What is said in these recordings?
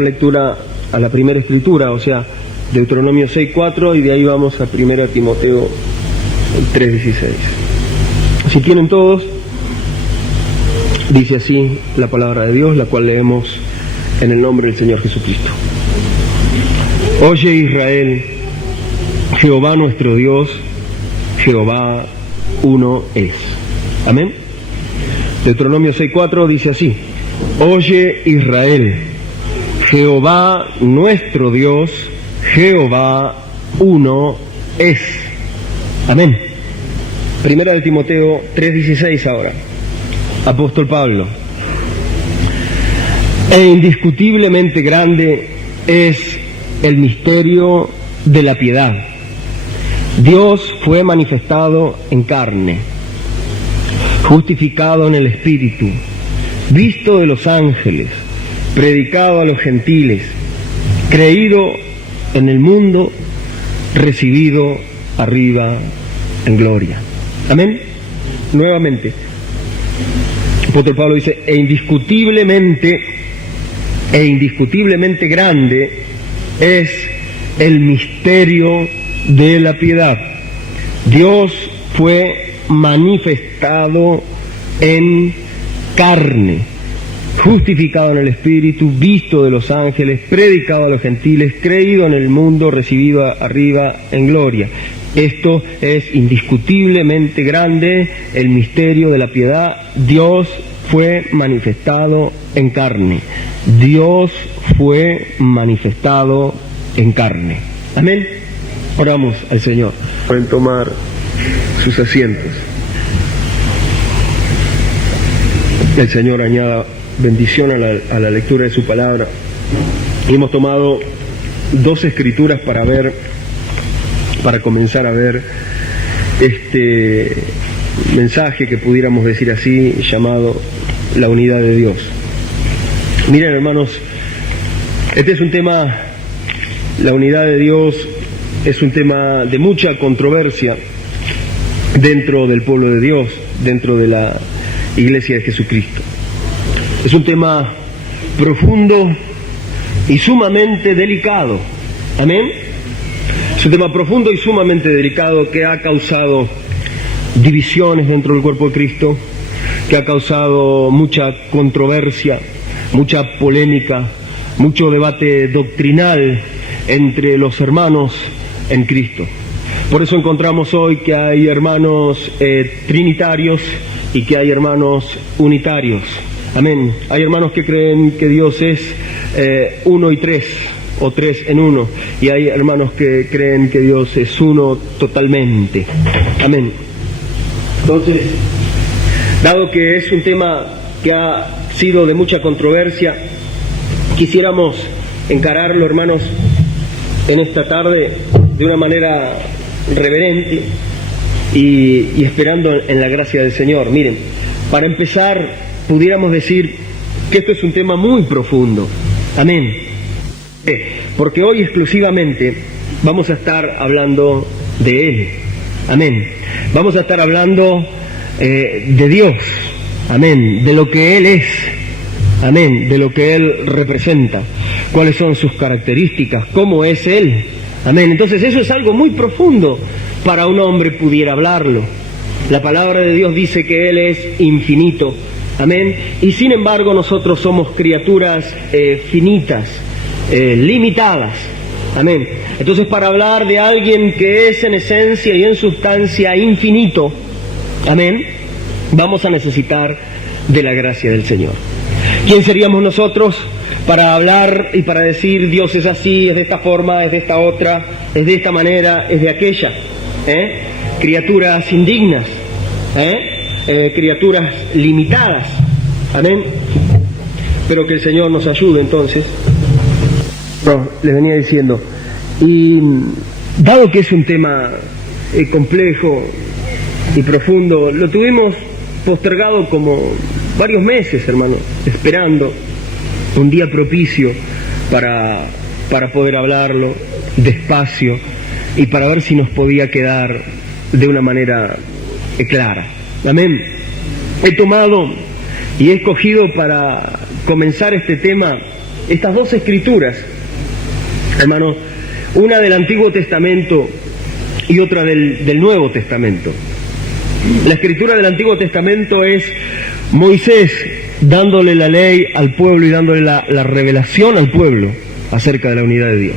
lectura a la primera escritura, o sea, Deuteronomio 6:4, y de ahí vamos a 1 Timoteo 3:16. Si tienen todos, dice así la palabra de Dios, la cual leemos en el nombre del Señor Jesucristo. Oye Israel, Jehová nuestro Dios, Jehová uno es. Amén. Deuteronomio 6:4 dice así: Oye Israel, Jehová nuestro Dios, Jehová uno es. Amén. Primera de Timoteo 3:16 ahora. Apóstol Pablo. E indiscutiblemente grande es el misterio de la piedad. Dios fue manifestado en carne, justificado en el Espíritu, visto de los ángeles, predicado a los gentiles, creído en el mundo, recibido arriba en gloria. Amén. Nuevamente, el apóstol Pablo dice: e indiscutiblemente grande es el misterio de la piedad. Dios fue manifestado en carne, justificado en el Espíritu, visto de los ángeles, predicado a los gentiles, creído en el mundo, recibido arriba en gloria. Esto es indiscutiblemente grande, el misterio de la piedad. Dios fue manifestado en carne. Dios fue manifestado en carne. Amén. Oramos al Señor. Pueden tomar sus asientos. Que el Señor añada bendición a la lectura de su palabra. Y hemos tomado dos escrituras para comenzar a ver este mensaje que pudiéramos decir así, llamado la unidad de Dios. Miren, hermanos, este es un tema, la unidad de Dios es un tema de mucha controversia dentro del pueblo de Dios, dentro de la Iglesia de Jesucristo. Es un tema profundo y sumamente delicado. Amén. Es un tema profundo y sumamente delicado que ha causado divisiones dentro del cuerpo de Cristo, que ha causado mucha controversia, mucha polémica, mucho debate doctrinal entre los hermanos en Cristo. Por eso encontramos hoy que hay hermanos trinitarios y que hay hermanos unitarios. Amén. Hay hermanos que creen que Dios es uno y tres, o tres en uno, y hay hermanos que creen que Dios es uno totalmente. Amén. Entonces, dado que es un tema que ha sido de mucha controversia, quisiéramos encararlo, hermanos, en esta tarde de una manera reverente y esperando en la gracia del Señor. Miren, para empezar, pudiéramos decir que esto es un tema muy profundo. Amén. Porque hoy exclusivamente vamos a estar hablando de Él. Amén. Vamos a estar hablando de Dios. Amén. De lo que Él es. Amén. De lo que Él representa. Cuáles son sus características. Cómo es Él. Amén. Entonces eso es algo muy profundo para un hombre pudiera hablarlo. La palabra de Dios dice que Él es infinito. Amén. Y sin embargo nosotros somos criaturas finitas, limitadas. Amén. Entonces, para hablar de alguien que es en esencia y en sustancia infinito, amén, vamos a necesitar de la gracia del Señor. ¿Quién seríamos nosotros para hablar y para decir Dios es así, es de esta forma, es de esta otra, es de esta manera, es de aquella? Criaturas indignas, criaturas limitadas. Amén. Pero que el Señor nos ayude entonces. No, les venía diciendo, y dado que es un tema complejo y profundo, lo tuvimos postergado como varios meses, hermano, esperando un día propicio para poder hablarlo despacio y para ver si nos podía quedar de una manera clara. Amén. He tomado y he escogido para comenzar este tema estas dos escrituras, hermanos, una del Antiguo Testamento y otra del Nuevo Testamento. La escritura del Antiguo Testamento es Moisés dándole la ley al pueblo y dándole la revelación al pueblo acerca de la unidad de Dios.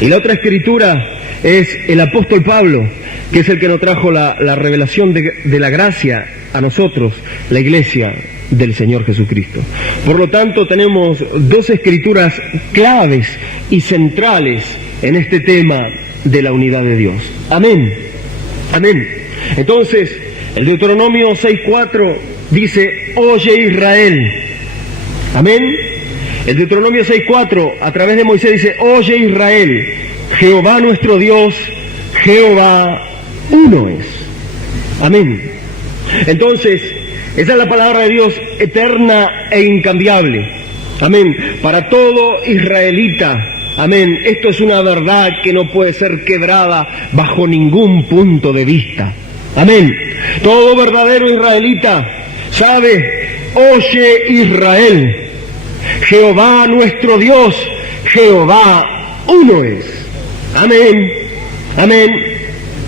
Y la otra escritura es el apóstol Pablo, que es el que nos trajo la revelación de la gracia a nosotros, la iglesia del Señor Jesucristo. Por lo tanto, tenemos dos escrituras claves y centrales en este tema de la unidad de Dios. Amén. Amén. Entonces, el Deuteronomio 6:4 dice, oye Israel. Amén. El Deuteronomio 6:4 a través de Moisés dice, oye Israel, Jehová nuestro Dios, Jehová uno es. Amén. Entonces, esa es la palabra de Dios eterna e incambiable. Amén. Para todo israelita. Amén. Esto es una verdad que no puede ser quebrada bajo ningún punto de vista. Amén. Todo verdadero israelita sabe, oye Israel, Jehová nuestro Dios, Jehová uno es. Amén. Amén.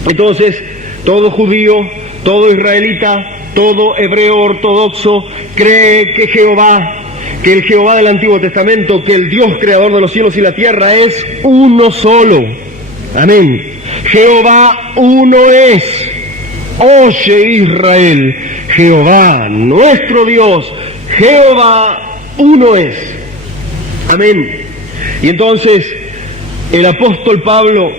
Entonces, todo judío, todo israelita, todo hebreo ortodoxo cree que Jehová, que el Jehová del Antiguo Testamento, que el Dios creador de los cielos y la tierra es uno solo. Amén. Jehová uno es. Oye Israel, Jehová nuestro Dios, Jehová uno es. Amén. Y entonces el apóstol Pablo,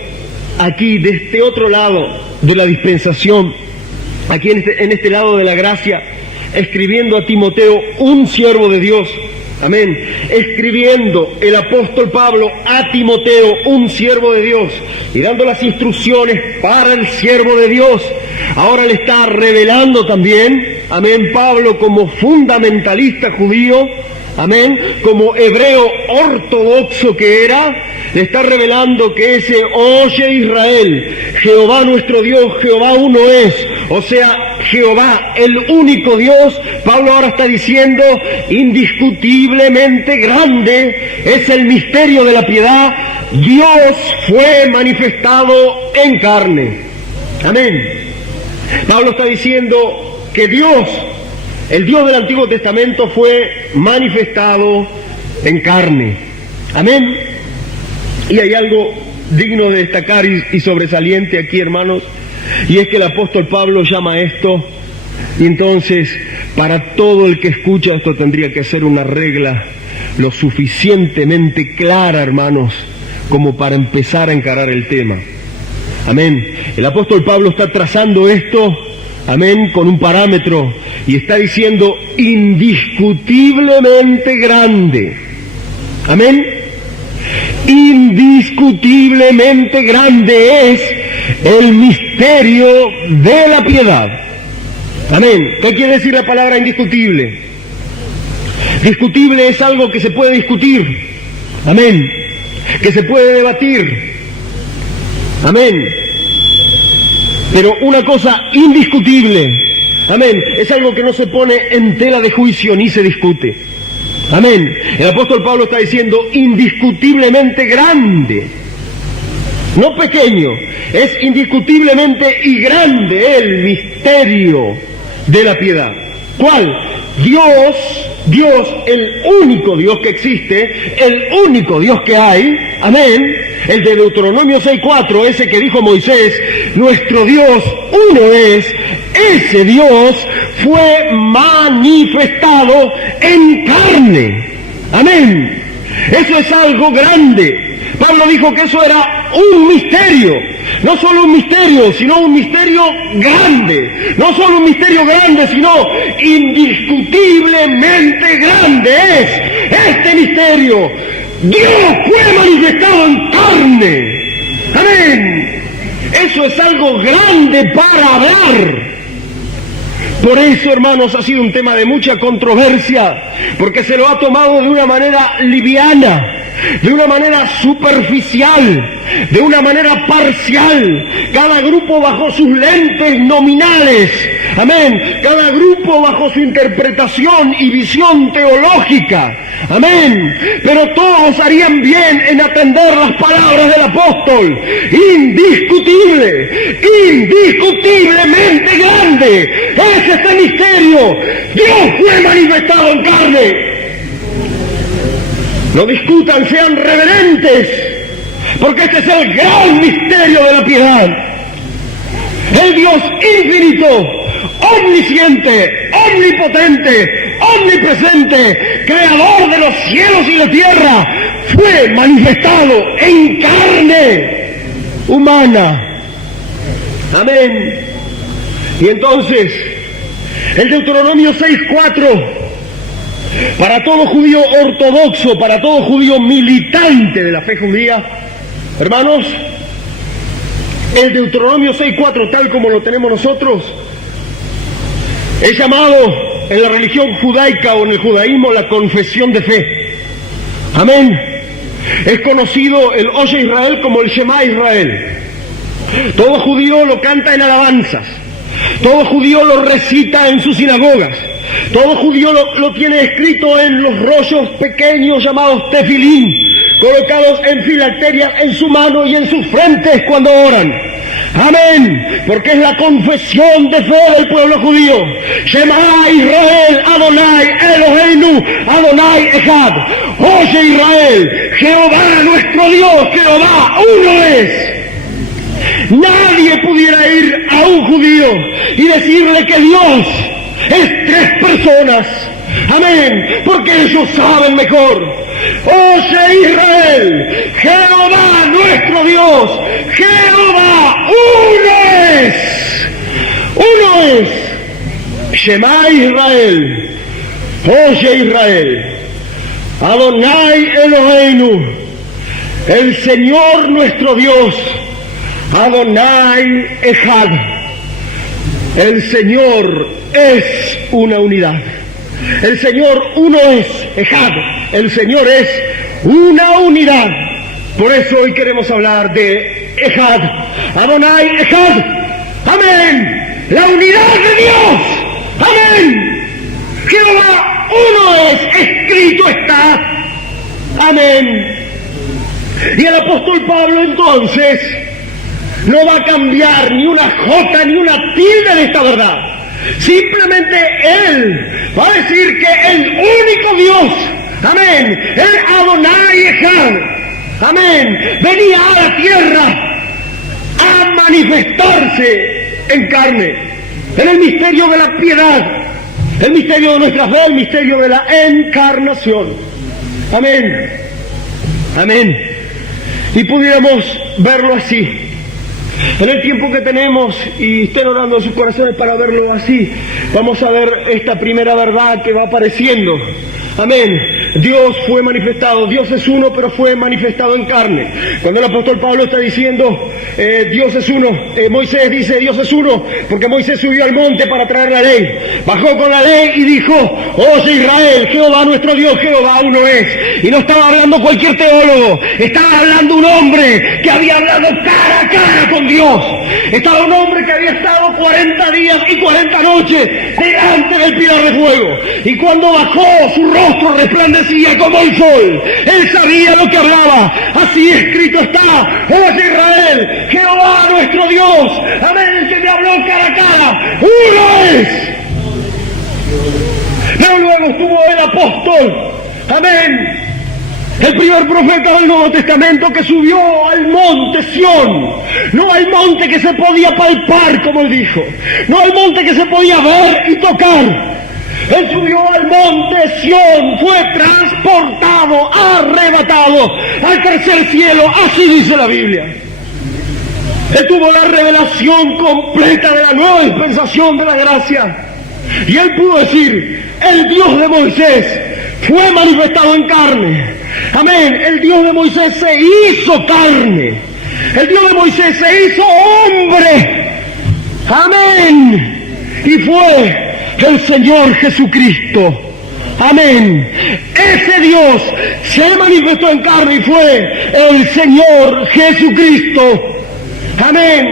aquí de este otro lado de la dispensación, aquí en este lado de la gracia, escribiendo a Timoteo, un siervo de Dios. Amén. Escribiendo el apóstol Pablo a Timoteo, un siervo de Dios, y dando las instrucciones para el siervo de Dios. Ahora le está revelando también, amén, Pablo como fundamentalista judío, amén, como hebreo ortodoxo que era, le está revelando que ese oye Israel, Jehová nuestro Dios, Jehová uno es, o sea, Jehová, el único Dios. Pablo ahora está diciendo, indiscutiblemente grande es el misterio de la piedad, Dios fue manifestado en carne. Amén. Pablo está diciendo que Dios, el Dios del Antiguo Testamento, fue manifestado en carne. Amén. Y hay algo digno de destacar y sobresaliente aquí, hermanos, y es que el apóstol Pablo llama esto, y entonces para todo el que escucha esto tendría que ser una regla lo suficientemente clara, hermanos, como para empezar a encarar el tema. Amén. El apóstol Pablo está trazando esto, amén, con un parámetro, y está diciendo indiscutiblemente grande. Amén. Indiscutiblemente grande es el misterio de la piedad. Amén. ¿Qué quiere decir la palabra indiscutible? Discutible es algo que se puede discutir. Amén. Que se puede debatir. Amén. Pero una cosa indiscutible, amén, es algo que no se pone en tela de juicio ni se discute. Amén. El apóstol Pablo está diciendo indiscutiblemente grande, no pequeño, es indiscutiblemente y grande el misterio de la piedad. ¿Cuál? Dios, el único Dios que existe, el único Dios que hay, amén, el de Deuteronomio 6:4, ese que dijo Moisés, nuestro Dios uno es, ese Dios fue manifestado en carne, amén. Eso es algo grande. Pablo dijo que eso era un misterio, no solo un misterio, sino un misterio grande, no solo un misterio grande, sino indiscutiblemente grande es este misterio. Dios fue manifestado en carne, amén. Eso es algo grande para hablar. Por eso, hermanos, ha sido un tema de mucha controversia, porque se lo ha tomado de una manera liviana. de una manera superficial, de una manera parcial, cada grupo bajo sus lentes nominales, amén, cada grupo bajo su interpretación y visión teológica, amén, pero todos harían bien en atender las palabras del apóstol. Indiscutiblemente grande es este misterio. Dios fue manifestado en carne. No discutan, sean reverentes, porque este es el gran misterio de la piedad. El Dios infinito, omnisciente, omnipotente, omnipresente, creador de los cielos y la tierra, fue manifestado en carne humana. Amén. Y entonces, el Deuteronomio 6:4, para todo judío ortodoxo, para todo judío militante de la fe judía, hermanos, el Deuteronomio 6:4, tal como lo tenemos nosotros, es llamado en la religión judaica o en el judaísmo la confesión de fe. Amén. Es conocido el Oye Israel como el Shema Israel. Todo judío lo canta en alabanzas. Todo judío lo recita en sus sinagogas. Todo judío lo tiene escrito en los rollos pequeños llamados tefilín, colocados en filacterias en su mano y en sus frentes cuando oran. Amén, porque es la confesión de fe del pueblo judío. Shema Israel, Adonai Eloheinu, Adonai Echad. Oye Israel, Jehová nuestro Dios, Jehová uno es. Nadie pudiera ir a un judío y decirle que Dios es tres personas. Amén, porque ellos saben mejor. Oye Israel, Jehová nuestro Dios, Jehová uno es. Shema Israel, oye Israel, Adonai Eloheinu, el Señor nuestro Dios, Adonai Echad. El Señor es una unidad. El Señor uno es, Echad. El Señor es una unidad. Por eso hoy queremos hablar de Echad. Adonai Echad. Amén. La unidad de Dios. Amén. Jehová uno es, escrito está. Amén. Y el apóstol Pablo entonces no va a cambiar ni una jota ni una tilde de esta verdad. Simplemente Él va a decir que el único Dios, amén, el Adonai Echad, amén, venía a la tierra a manifestarse en carne, en el misterio de la piedad, el misterio de nuestra fe, el misterio de la encarnación. Amén, amén. Y pudiéramos verlo así. En el tiempo que tenemos, y estén orando en sus corazones para verlo así, vamos a ver esta primera verdad que va apareciendo. Amén. Dios fue manifestado, Dios es uno, pero fue manifestado en carne. Cuando el apóstol Pablo está diciendo, Dios es uno, Moisés dice, Dios es uno, porque Moisés subió al monte para traer la ley. Bajó con la ley y dijo, oye Israel, Jehová nuestro Dios, Jehová uno es. Y no estaba hablando cualquier teólogo, estaba hablando un hombre que había hablado cara a cara con Dios. Estaba un hombre que había estado 40 días y 40 noches delante del pilar de fuego. Y cuando bajó, su rostro resplandecía como el sol. Él sabía lo que hablaba. Así escrito está, oye Israel, Jehová nuestro Dios, amén, el que me habló cara a cara, uno es. Pero luego estuvo el apóstol, amén, el primer profeta del Nuevo Testamento que subió al monte Sión, no al monte que se podía palpar, como él dijo, no al monte que se podía ver y tocar. Él subió al monte Sión, fue transportado, arrebatado al tercer cielo, así dice la Biblia. Él tuvo la revelación completa de la nueva dispensación de la gracia. Y él pudo decir, el Dios de Moisés fue manifestado en carne. Amén, el Dios de Moisés se hizo carne. El Dios de Moisés se hizo hombre. Amén. Y fue el Señor Jesucristo. Amén. Ese Dios se manifestó en carne y fue el Señor Jesucristo. Amén.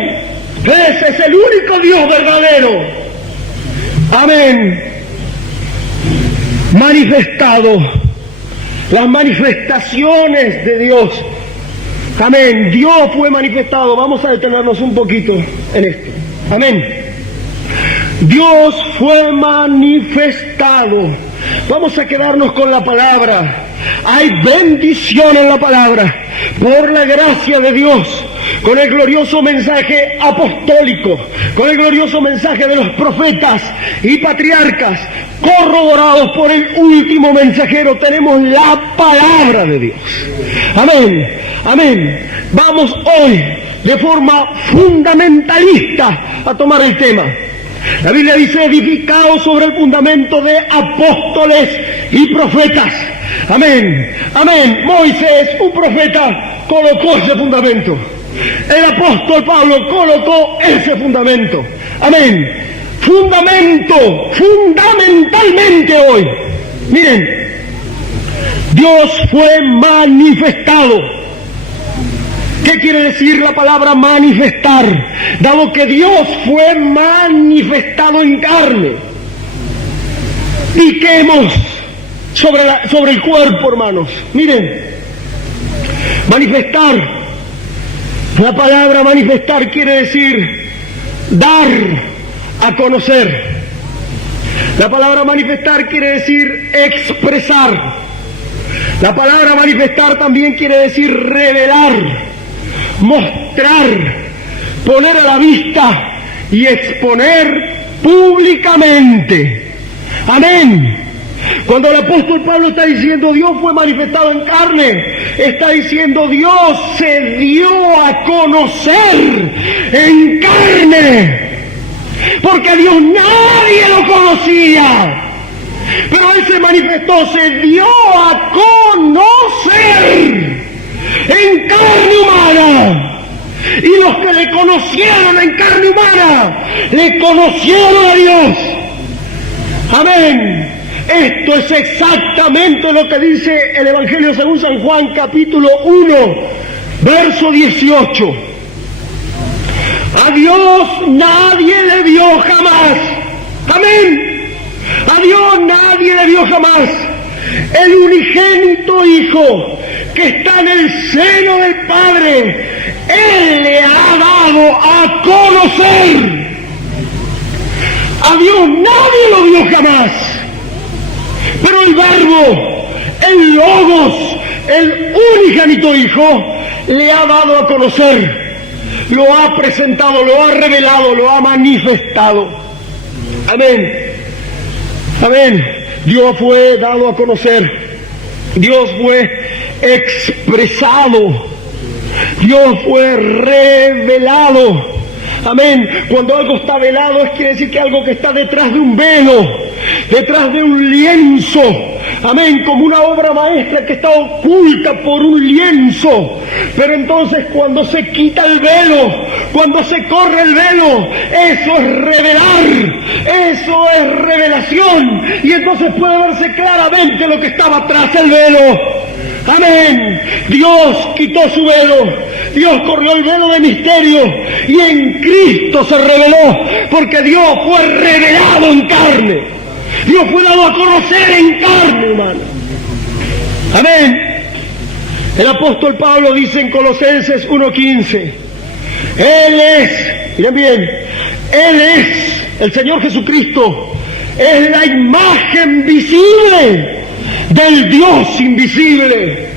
Ese es el único Dios verdadero. Amén. Manifestado. Las manifestaciones de Dios. Amén. Dios fue manifestado. Vamos a detenernos un poquito en esto. Amén. Dios fue manifestado. Vamos a quedarnos con la palabra. Hay bendición en la palabra. Por la gracia de Dios. Con el glorioso mensaje apostólico. Con el glorioso mensaje de los profetas y patriarcas. Corroborados por el último mensajero. Tenemos la palabra de Dios. Amén. Amén. Vamos hoy de forma fundamentalista a tomar el tema. La Biblia dice, edificado sobre el fundamento de apóstoles y profetas. Amén. Amén. Moisés, un profeta, colocó ese fundamento. El apóstol Pablo colocó ese fundamento. Amén. Fundamento, fundamentalmente hoy. Miren, Dios fue manifestado. ¿Qué quiere decir la palabra manifestar? Dado que Dios fue manifestado en carne. Piquemos sobre el cuerpo, hermanos. Miren, manifestar. La palabra manifestar quiere decir dar a conocer. La palabra manifestar quiere decir expresar. La palabra manifestar también quiere decir revelar. Mostrar, poner a la vista y exponer públicamente. Amén. Cuando el apóstol Pablo está diciendo Dios fue manifestado en carne, está diciendo Dios se dio a conocer en carne. Porque a Dios nadie lo conocía. Pero Él se manifestó, se dio a conocer en carne humana. Y los que le conocieron en carne humana, le conocieron a Dios. Amén. Esto es exactamente lo que dice el Evangelio según San Juan, capítulo 1, verso 18. A Dios nadie le vio jamás. Amén. A Dios nadie le vio jamás. El unigénito Hijo que está en el seno del Padre, Él le ha dado a conocer. A Dios nadie lo vio jamás. Pero el Verbo, el Logos, el unigénito Hijo, le ha dado a conocer. Lo ha presentado, lo ha revelado, lo ha manifestado. Amén. Amén. Dios fue dado a conocer. Dios fue expresado. Dios fue revelado. Amén. Cuando algo está velado, quiere decir que algo que está detrás de un velo, detrás de un lienzo. Amén. Como una obra maestra que está oculta por un lienzo. Pero entonces cuando se quita el velo, cuando se corre el velo, eso es revelar. Eso es revelación. Y entonces puede verse claramente lo que estaba tras el velo. Amén. Dios quitó su velo. Dios corrió el velo de misterio. Y en Cristo se reveló. Porque Dios fue revelado en carne. Dios fue dado a conocer en carne, hermano. Amén. El apóstol Pablo dice en Colosenses 1:15. Él es, miren bien, Él es, el Señor Jesucristo, es la imagen visible del Dios invisible.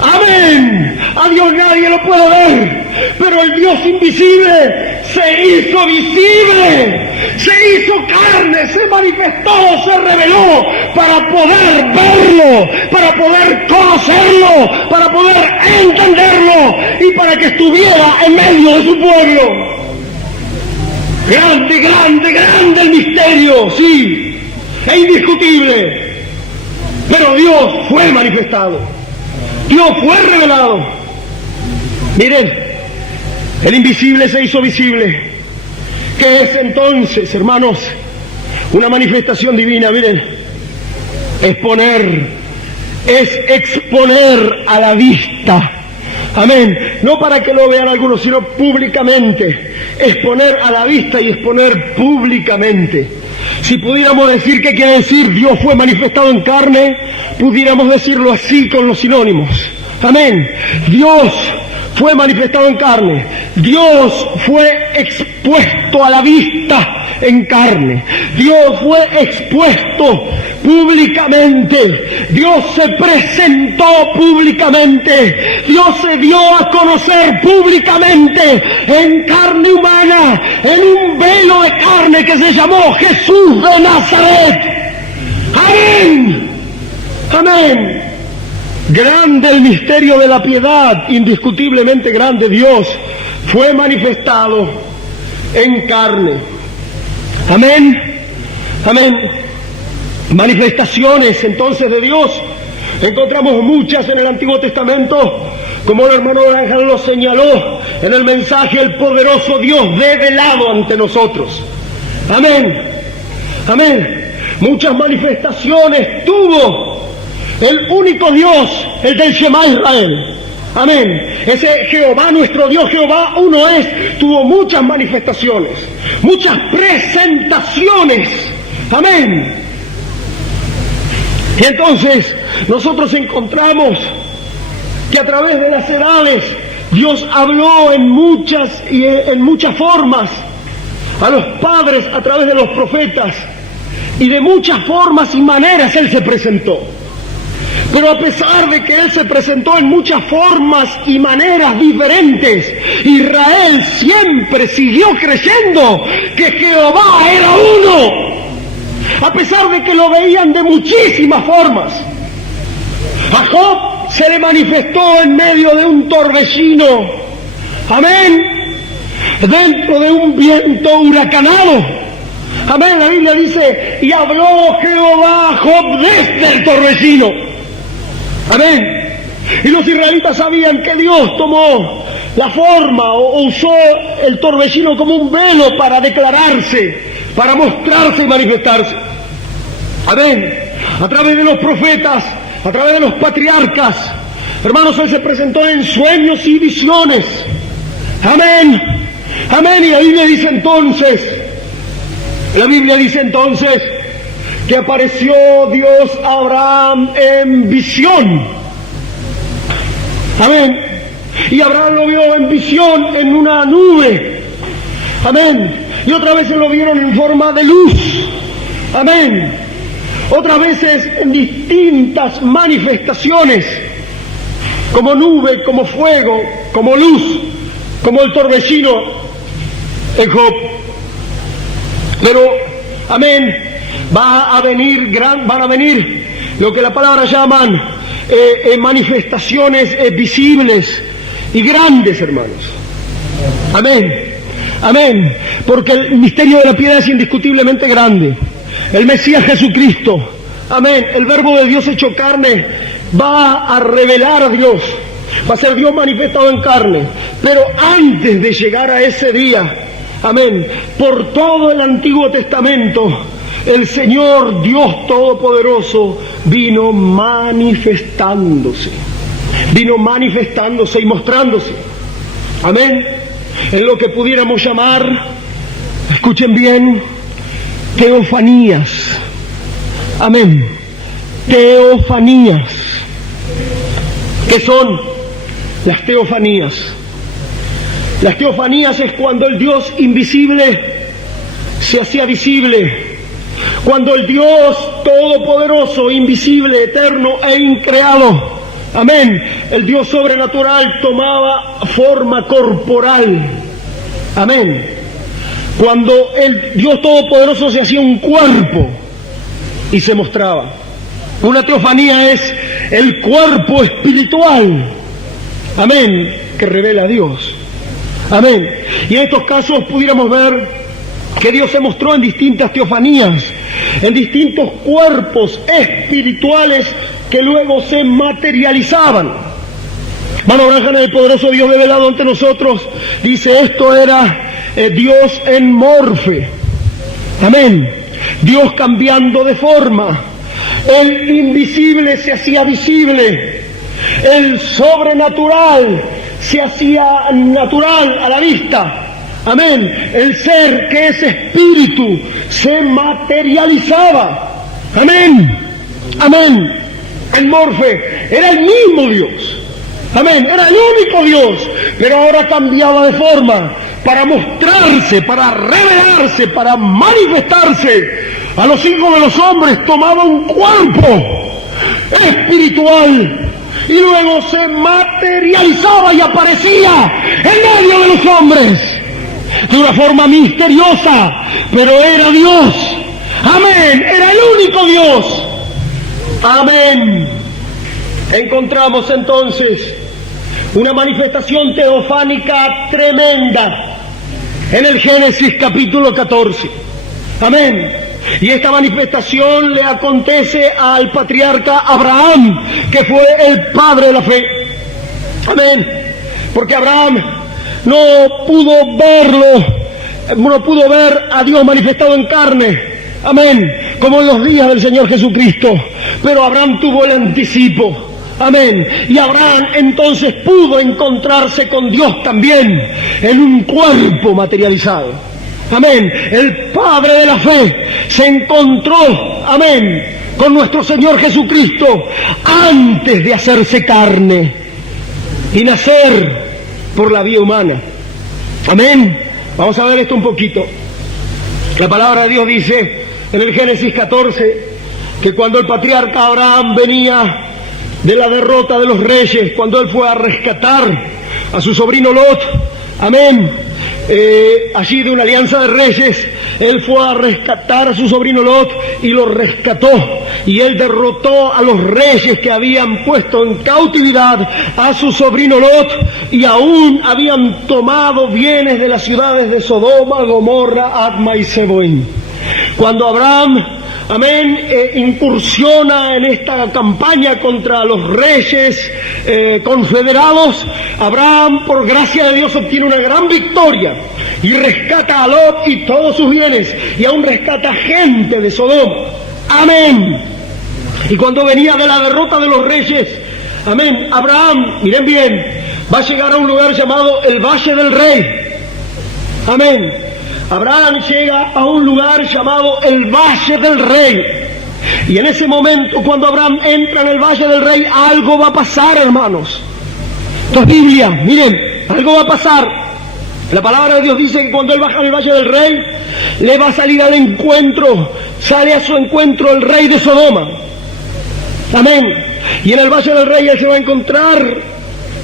Amén. A Dios nadie lo puede ver, pero el Dios invisible se hizo visible, se hizo carne, se manifestó, se reveló para poder verlo, para poder conocerlo, para poder entenderlo y para que estuviera en medio de su pueblo. Grande, grande, grande el misterio, sí, es indiscutible, pero Dios fue manifestado. Dios fue revelado. Miren, el invisible se hizo visible. ¿Qué es entonces, hermanos? Una manifestación divina. Miren, Exponer es exponer a la vista. Amén. No para que lo vean algunos, sino públicamente. Exponer a la vista y exponer públicamente. Si pudiéramos decir qué quiere decir Dios fue manifestado en carne, pudiéramos decirlo así con los sinónimos. Amén. Dios fue manifestado en carne. Dios fue expuesto a la vista en carne. Dios fue expuesto públicamente. Dios se presentó públicamente. Dios se dio a conocer públicamente en carne humana, en un velo de carne que se llamó Jesús de Nazaret. Amén. Amén. Grande el misterio de la piedad, indiscutiblemente grande. Dios fue manifestado en carne. Amén. Amén. Manifestaciones entonces de Dios encontramos muchas en el Antiguo Testamento, como el hermano Ángel lo señaló en el mensaje, el poderoso Dios develado ante nosotros. Amén. Amén. Muchas manifestaciones tuvo el único Dios, el del Shema Israel. Amén. Ese Jehová, nuestro Dios, Jehová uno es, tuvo muchas manifestaciones, muchas presentaciones. Amén. Y entonces nosotros encontramos que a través de las edades Dios habló en muchas formas a los padres a través de los profetas, y de muchas formas y maneras Él se presentó. Pero a pesar de que Él se presentó en muchas formas y maneras diferentes, Israel siempre siguió creyendo que Jehová era uno, a pesar de que lo veían de muchísimas formas. A Job se le manifestó en medio de un torbellino, amén, dentro de un viento huracanado, amén. La Biblia dice, y habló Jehová a Job desde el torbellino. Amén. Y los israelitas sabían que Dios tomó la forma o usó el torbellino como un velo para declararse, para mostrarse y manifestarse. Amén. A través de los profetas, a través de los patriarcas, hermanos, Él se presentó en sueños y visiones. Amén. Amén. Y la Biblia dice entonces que apareció Dios a Abraham en visión. Amén. Y Abraham lo vio en visión en una nube. Amén. Y otras veces lo vieron en forma de luz. Amén. Otras veces en distintas manifestaciones, como nube, como fuego, como luz, como el torbellino en Job. Pero, amén, van a venir lo que la palabra llaman manifestaciones visibles y grandes, hermanos. Amén. Amén. Porque el misterio de la piedad es indiscutiblemente grande. El Mesías Jesucristo, amén, el Verbo de Dios hecho carne, va a revelar a Dios, va a ser Dios manifestado en carne. Pero antes de llegar a ese día, amén, por todo el Antiguo Testamento, el Señor Dios Todopoderoso vino manifestándose y mostrándose. Amén. En lo que pudiéramos llamar, escuchen bien, teofanías. Amén. Teofanías. ¿Qué son las teofanías? Las teofanías es cuando el Dios invisible se hacía visible. Cuando el Dios todopoderoso, invisible, eterno e increado, amén, el Dios sobrenatural tomaba forma corporal. Amén. Cuando el Dios todopoderoso se hacía un cuerpo y se mostraba. Una teofanía es el cuerpo espiritual, amén, que revela a Dios. Amén. Y en estos casos pudiéramos ver que Dios se mostró en distintas teofanías, en distintos cuerpos espirituales que luego se materializaban. Mano Branham, el poderoso Dios revelado ante nosotros, dice, esto era Dios en morfe. Amén. Dios cambiando de forma. El invisible se hacía visible, el sobrenatural se hacía natural a la vista. Amén. El ser que es espíritu se materializaba. Amén. Amén. El Morfe era el mismo Dios. Amén. Era el único Dios, pero ahora cambiaba de forma para mostrarse, para revelarse, para manifestarse a los hijos de los hombres. Tomaba un cuerpo espiritual y luego se materializaba y aparecía en medio de los hombres de una forma misteriosa, pero era Dios. Amén. Era el único Dios. Amén. Encontramos entonces una manifestación teofánica tremenda en el Génesis capítulo 14. Amén. Y esta manifestación le acontece al patriarca Abraham, que fue el padre de la fe. Amén. Porque Abraham no pudo verlo, no pudo ver a Dios manifestado en carne. Amén. Como en los días del Señor Jesucristo. Pero Abraham tuvo el anticipo. Amén. Y Abraham entonces pudo encontrarse con Dios también en un cuerpo materializado. Amén. El Padre de la fe se encontró, amén, con nuestro Señor Jesucristo antes de hacerse carne y nacer por la vía humana. Amén. Vamos a ver esto un poquito. La palabra de Dios dice en el Génesis 14 que cuando el patriarca Abraham venía de la derrota de los reyes, cuando él fue a rescatar a su sobrino Lot, amén, allí de una alianza de reyes, él fue a rescatar a su sobrino Lot y lo rescató, y él derrotó a los reyes que habían puesto en cautividad a su sobrino Lot, y aún habían tomado bienes de las ciudades de Sodoma, Gomorra, Adma y Seboín. Cuando Abraham, amén, incursiona en esta campaña contra los reyes confederados, Abraham, por gracia de Dios, obtiene una gran victoria y rescata a Lot y todos sus bienes, y aún rescata gente de Sodoma. Amén. Y cuando venía de la derrota de los reyes, amén, Abraham, miren bien, va a llegar a un lugar llamado el Valle del Rey. Amén. Abraham llega a un lugar llamado el Valle del Rey. Y en ese momento, cuando Abraham entra en el Valle del Rey, algo va a pasar, hermanos. Esto es Biblia, miren, algo va a pasar. La palabra de Dios dice que cuando él baja al Valle del Rey, le va a salir al encuentro, sale a su encuentro el rey de Sodoma. Amén. Y en el Valle del Rey él se va a encontrar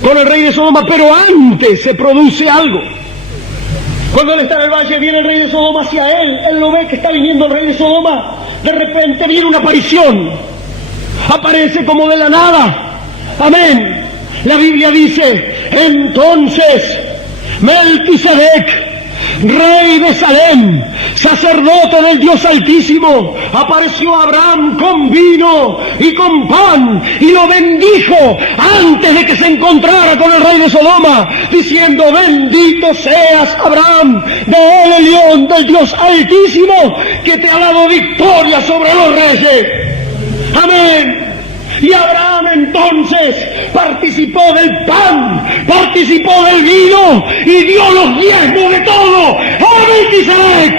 con el rey de Sodoma, pero antes se produce algo. Cuando él está en el valle, viene el rey de Sodoma hacia él. Él lo ve que está viniendo el rey de Sodoma. De repente viene una aparición. Aparece como de la nada. Amén. La Biblia dice, entonces Melquisedec, rey de Salem, sacerdote del Dios Altísimo, apareció a Abraham con vino y con pan y lo bendijo antes de que se encontrara con el rey de Sodoma, diciendo, bendito seas, Abraham, de él el león del Dios Altísimo, que te ha dado victoria sobre los reyes. Amén. Y Abraham entonces participó del pan, participó del vino y dio los diezmos de todo a Melquisedec.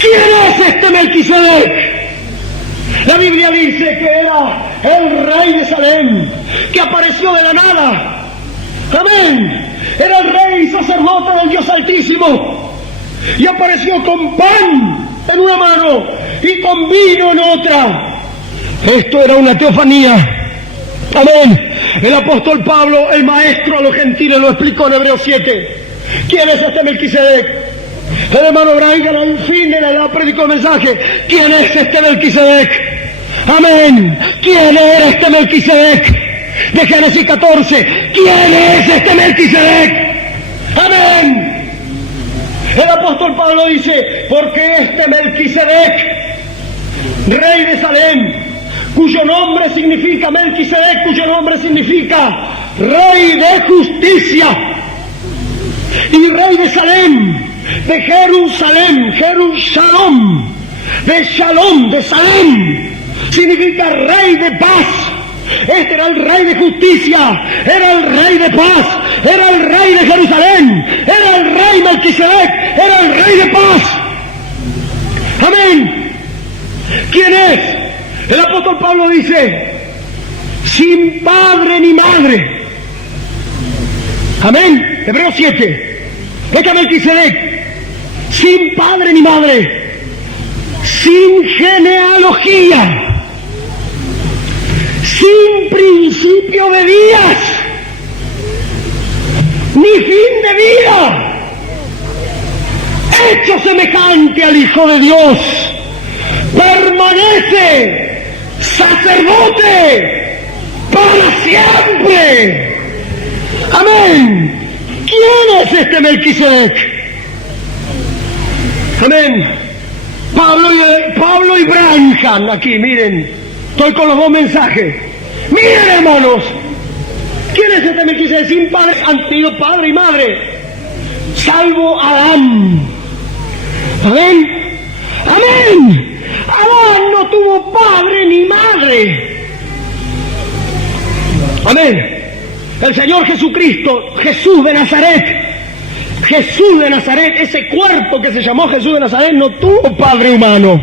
¿Quién es este Melquisedec? La Biblia dice que era el rey de Salem, que apareció de la nada. Amén. Era el rey y sacerdote del Dios Altísimo. Y apareció con pan en una mano y con vino en otra. Esto era una teofanía. Amén. El apóstol Pablo, el maestro a los gentiles, lo explicó en Hebreos 7. ¿Quién es este Melquisedec? El hermano Braga al fin de la edad predicó el mensaje. ¿Quién es este Melquisedec? Amén. ¿Quién era este Melquisedec? De Génesis 14. ¿Quién es este Melquisedec? Amén. El apóstol Pablo dice, porque este Melquisedec, rey de Salem, cuyo nombre significa Melquisedec, cuyo nombre significa rey de justicia, y rey de Salem, de Jerusalén, Jerusalén, de Shalom, de Salem, significa rey de paz. Este era el rey de justicia, era el rey de paz, era el rey de Jerusalén, era el rey Melquisedec, era el rey de paz. Amén. ¿Quién es? El apóstol Pablo dice, sin padre ni madre. Amén. Hebreos 7. Este Melquisedec, sin padre ni madre, sin genealogía, sin principio de días, ni fin de vida, hecho semejante al Hijo de Dios, permanece sacerdote para siempre. Amén. ¿Quién es este Melquisedec? Amén. Pablo y Branham aquí, miren. Estoy con los dos mensajes. Miren, hermanos. ¿Quién es este Melquisedec? Sin padre, han tenido padre y madre, salvo Adán. Amén. Amén. Adán no tuvo padre ni madre. Amén. El Señor Jesucristo, Jesús de Nazaret, ese cuerpo que se llamó Jesús de Nazaret no tuvo padre humano,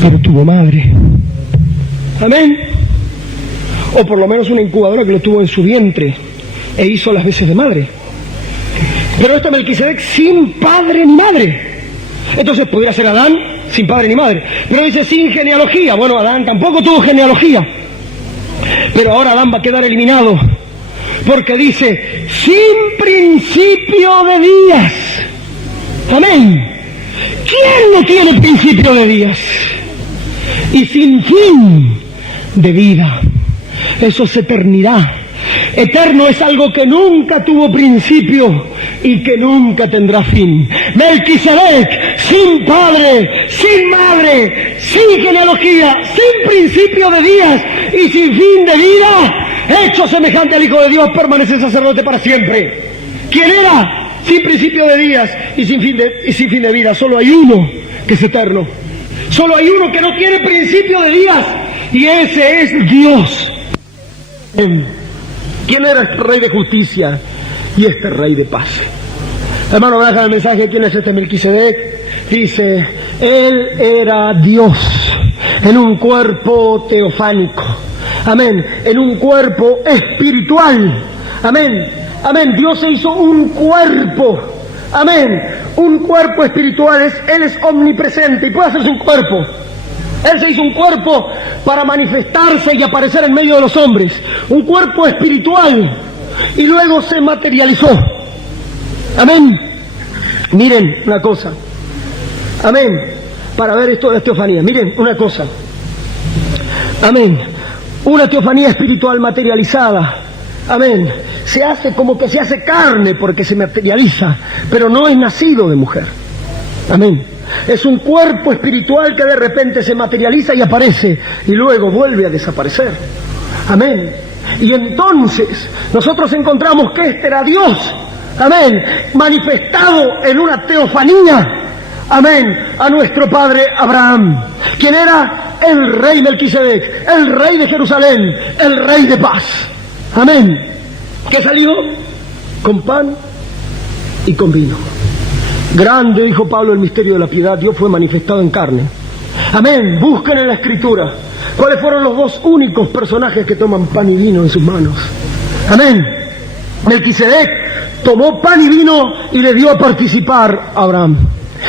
pero tuvo madre. Amén. O por lo menos una incubadora que lo tuvo en su vientre e hizo las veces de madre. Pero este Melquisedec sin padre ni madre. Entonces podría ser Adán sin padre ni madre. Pero dice sin genealogía. Bueno, Adán tampoco tuvo genealogía. Pero ahora Adán va a quedar eliminado. Porque dice sin principio de días. Amén. ¿Quién no tiene principio de días? Y sin fin de vida. Eso es eternidad. Eterno es algo que nunca tuvo principio y que nunca tendrá fin. Melquisedec, sin padre, sin madre, sin genealogía, sin principio de días y sin fin de vida, hecho semejante al Hijo de Dios, permanece sacerdote para siempre. ¿Quién era? Sin principio de días y sin fin de vida. Solo hay uno que es eterno. Solo hay uno que no tiene principio de días, y ese es Dios. ¿Quién era este rey de justicia y este rey de paz? Hermano, deja el mensaje. ¿Quién es este Melquisedec? Dice, él era Dios en un cuerpo teofánico. Amén. En un cuerpo espiritual. Amén. Amén. Dios se hizo un cuerpo. Amén. Un cuerpo espiritual. Él es omnipresente y puede hacerse un cuerpo. Él se hizo un cuerpo para manifestarse y aparecer en medio de los hombres. Un cuerpo espiritual. Y luego se materializó. Amén. Miren una cosa. Amén. Para ver esto de las teofanías. Miren una cosa. Amén. Una teofanía espiritual materializada. Amén. Se hace como que se hace carne porque se materializa. Pero no es nacido de mujer. Amén. Es un cuerpo espiritual que de repente se materializa y aparece y luego vuelve a desaparecer. Amén. Y entonces nosotros encontramos que este era Dios. Amén. Manifestado en una teofanía. Amén. A nuestro padre Abraham. ¿Quién era? El rey Melquisedec, el rey de Jerusalén, el rey de paz. Amén. ¿Qué salió? Con pan y con vino. Grande, dijo Pablo, el misterio de la piedad. Dios fue manifestado en carne. Amén. Busquen en la Escritura cuáles fueron los dos únicos personajes que toman pan y vino en sus manos. Amén. Melquisedec tomó pan y vino y le dio a participar a Abraham.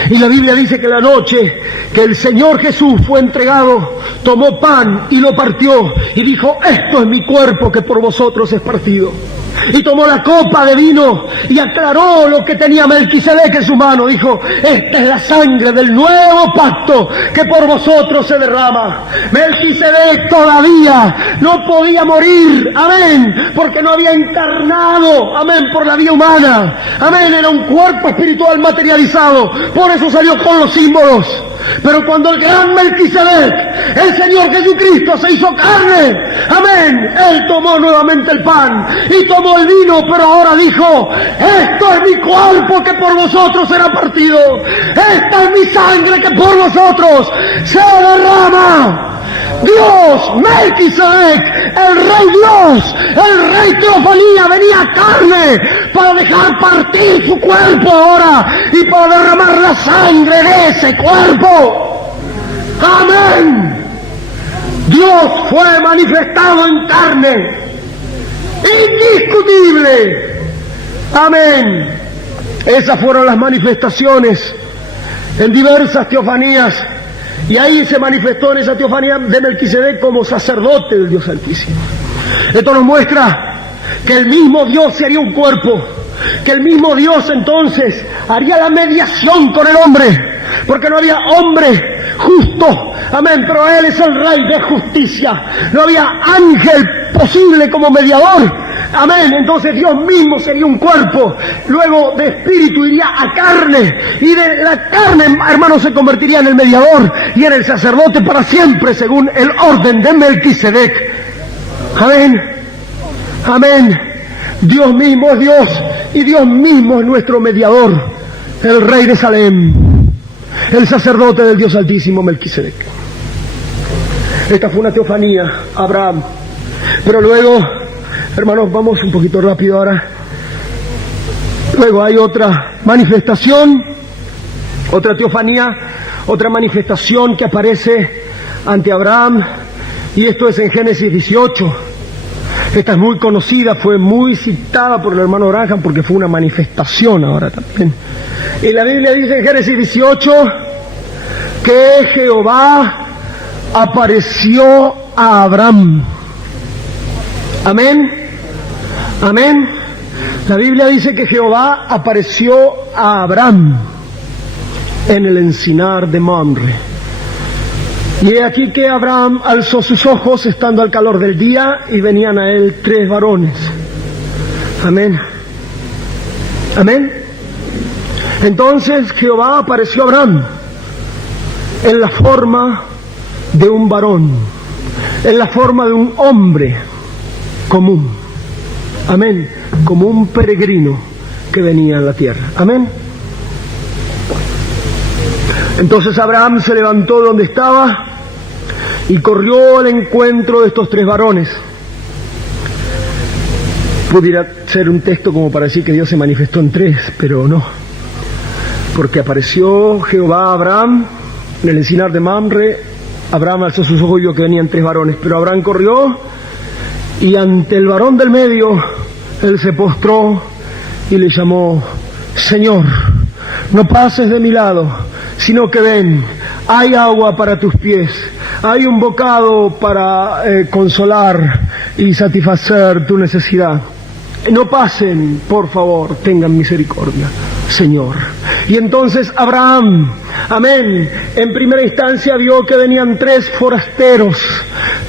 Y la Biblia dice que la noche que el Señor Jesús fue entregado, tomó pan y lo partió y dijo, esto es mi cuerpo que por vosotros es partido. Y tomó la copa de vino y aclaró lo que tenía Melquisedec en su mano. Dijo, esta es la sangre del nuevo pacto que por vosotros se derrama. Melquisedec todavía no podía morir, amén, porque no había encarnado, amén, por la vía humana. Amén, era un cuerpo espiritual materializado. Por eso salió con los símbolos. Pero cuando el gran Melquisedec, el Señor Jesucristo, se hizo carne, amén, Él tomó nuevamente el pan y tomó el vino, pero ahora dijo, esto es mi cuerpo que por vosotros será partido, esta es mi sangre que por vosotros se derrama. Dios, Melquisedec, el Rey Dios, el Rey Teofanía, venía a carne para dejar partir su cuerpo ahora y para derramar la sangre de ese cuerpo. Amén. Dios fue manifestado en carne, indiscutible. Amén. Esas fueron las manifestaciones en diversas teofanías. Y ahí se manifestó en esa teofanía de Melquisedec como sacerdote del Dios Altísimo. Esto nos muestra que el mismo Dios se haría un cuerpo, que el mismo Dios entonces haría la mediación con el hombre, porque no había hombre justo, amén, pero Él es el Rey de justicia, no había ángel posible como mediador, amén, entonces Dios mismo sería un cuerpo, luego de espíritu iría a carne, y de la carne, hermanos, se convertiría en el mediador y en el sacerdote para siempre, según el orden de Melquisedec. Amén, amén. Dios mismo es Dios y Dios mismo es nuestro mediador, el Rey de Salem, el sacerdote del Dios Altísimo, Melquisedec. Esta fue una teofanía, Abraham. Pero luego, hermanos, vamos un poquito rápido ahora. Luego hay otra manifestación, otra teofanía, otra manifestación que aparece ante Abraham, y esto es en Génesis 18. Esta es muy conocida, fue muy citada por el hermano Branham porque fue una manifestación ahora también. Y la Biblia dice en Génesis 18 que Jehová apareció a Abraham. Amén. Amén. La Biblia dice que Jehová apareció a Abraham en el encinar de Mamre. Y he aquí que Abraham alzó sus ojos estando al calor del día y venían a él 3 varones. Amén. Amén. Entonces Jehová apareció a Abraham en la forma de un varón, en la forma de un hombre común. Amén. Como un peregrino que venía a la tierra. Amén. Entonces Abraham se levantó donde estaba y corrió al encuentro de estos 3 varones. Pudiera ser un texto como para decir que Dios se manifestó en 3, pero no. Porque apareció Jehová a Abraham en el encinar de Mamre. Abraham alzó sus ojos y vio que venían 3 varones. Pero Abraham corrió y ante el varón del medio, él se postró y le llamó: Señor, no pases de mi lado, sino que ven, hay agua para tus pies, hay un bocado para consolar y satisfacer tu necesidad. No pasen, por favor, tengan misericordia, Señor. Y entonces Abraham, amén, en primera instancia vio que venían 3 forasteros,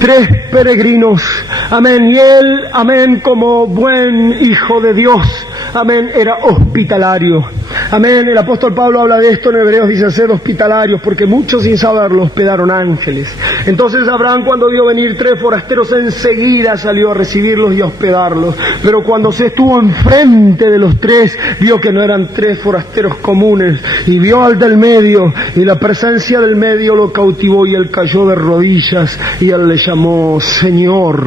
3 peregrinos, amén, y él, amén, como buen hijo de Dios, amén, era hospitalario. Amén, el apóstol Pablo habla de esto en Hebreos, dice: sed hospitalarios, porque muchos sin saberlo hospedaron ángeles. Entonces Abraham, cuando vio venir 3 forasteros, enseguida salió a recibirlos y a hospedarlos. Pero cuando se estuvo enfrente de los 3, vio que no eran 3 forasteros comunes, y vio al del medio, y la presencia del medio lo cautivó, y él cayó de rodillas, y él le llamó Señor,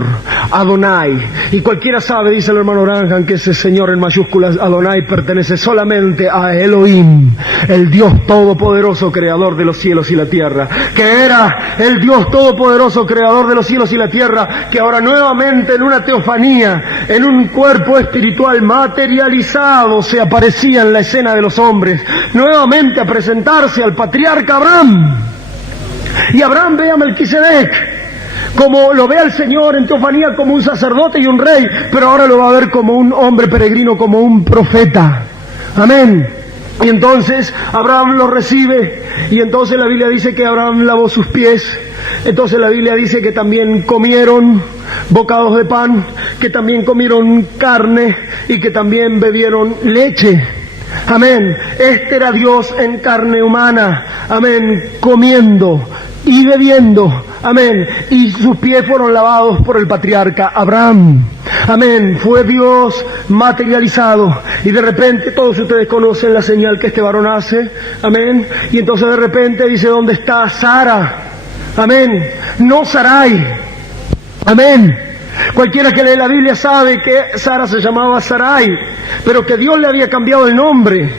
Adonai. Y cualquiera sabe, dice el hermano Branham, que ese Señor en mayúsculas, Adonai, pertenece solamente a Elohim, el Dios todopoderoso, creador de los cielos y la tierra, que era el Dios todopoderoso, creador de los cielos y la tierra, que ahora nuevamente en una teofanía, en un cuerpo espiritual materializado, se aparecía en la escena de los hombres, nuevamente a presentarse al patriarca Abraham. Y Abraham ve a Melquisedec como lo ve al Señor en teofanía, como un sacerdote y un rey, pero ahora lo va a ver como un hombre peregrino, como un profeta. Amén. Y entonces Abraham lo recibe, y entonces la Biblia dice que Abraham lavó sus pies. Entonces la Biblia dice que también comieron bocados de pan, que también comieron carne y que también bebieron leche. Amén. Este era Dios en carne humana. Amén. Comiendo y bebiendo. Amén. Y sus pies fueron lavados por el patriarca Abraham. Amén. Fue Dios materializado. Y de repente todos ustedes conocen la señal que este varón hace. Amén. Y entonces de repente dice, ¿dónde está Sara? Amén. No Sarai. Amén. Cualquiera que lee la Biblia sabe que Sara se llamaba Sarai, pero que Dios le había cambiado el nombre.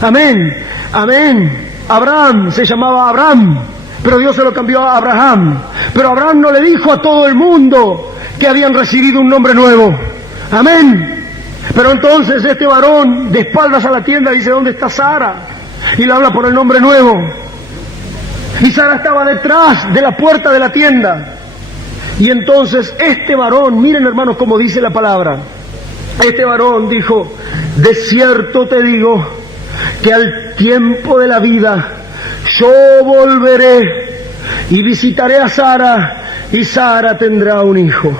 Amén. Amén. Abraham se llamaba Abraham, pero Dios se lo cambió a Abraham. Pero Abraham no le dijo a todo el mundo que habían recibido un nombre nuevo. Amén. Pero entonces este varón, de espaldas a la tienda, dice, ¿dónde está Sara? Y le habla por el nombre nuevo. Y Sara estaba detrás de la puerta de la tienda. Y entonces este varón, miren hermanos cómo dice la palabra, este varón dijo, de cierto te digo que al tiempo de la vida yo volveré y visitaré a Sara y Sara tendrá un hijo.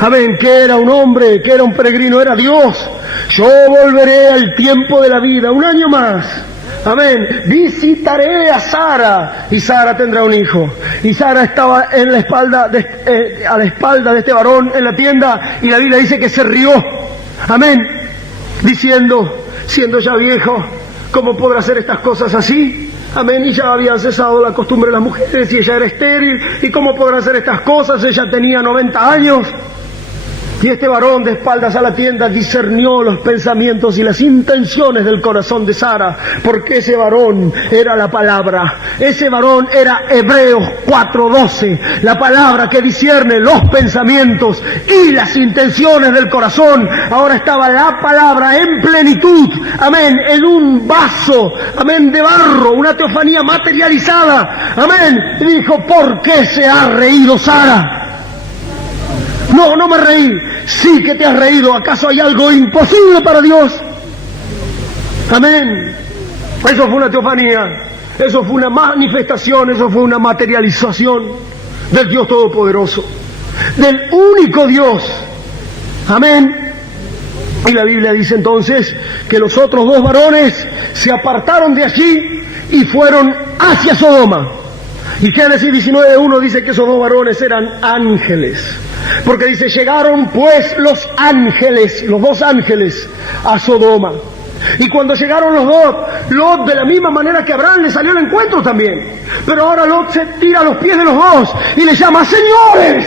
Amén, que era un hombre, que era un peregrino, era Dios. Yo volveré al tiempo de la vida, un año más. Amén. Visitaré a Sara y Sara tendrá un hijo. Y Sara estaba en la espalda a la espalda de este varón en la tienda, y la Biblia dice que se rió. Amén. Diciendo, siendo ya viejo, ¿cómo podrá hacer estas cosas así? Amén. Y ya habían cesado la costumbre de las mujeres y ella era estéril. ¿Y cómo podrá hacer estas cosas? Ella tenía 90 años. Y este varón de espaldas a la tienda discernió los pensamientos y las intenciones del corazón de Sara, porque ese varón era la palabra, ese varón era Hebreos 4:12, la palabra que discierne los pensamientos y las intenciones del corazón. Ahora estaba la palabra en plenitud, amén, en un vaso, amén, de barro, una teofanía materializada, amén, y dijo, ¿por qué se ha reído Sara? No, no me reí. Sí que te has reído. ¿Acaso hay algo imposible para Dios? Amén. Eso fue una teofanía. Eso fue una manifestación. Eso fue una materialización del Dios Todopoderoso. Del único Dios. Amén. Y la Biblia dice entonces que los otros dos varones se apartaron de allí y fueron hacia Sodoma. Y Génesis 19:1 dice que esos dos varones eran ángeles. Porque dice, llegaron pues los ángeles, los dos ángeles, a Sodoma. Y cuando llegaron los dos, Lot, de la misma manera que Abraham, le salió al encuentro también. Pero ahora Lot se tira a los pies de los dos y les llama, señores,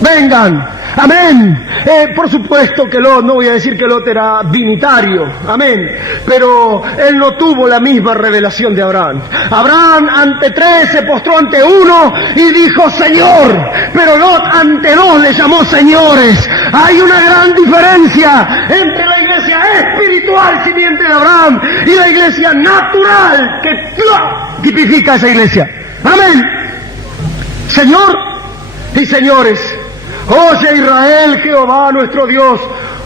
vengan. Amén. Por supuesto que Lot, no voy a decir que Lot era dignitario, amén, pero él no tuvo la misma revelación de Abraham. Abraham ante 3 se postró ante 1 y dijo Señor, pero Lot ante 2 le llamó señores. Hay una gran diferencia entre la iglesia espiritual simiente de Abraham y la iglesia natural que tipifica esa iglesia. Amén. Señor y señores. Oye Israel, Jehová nuestro Dios,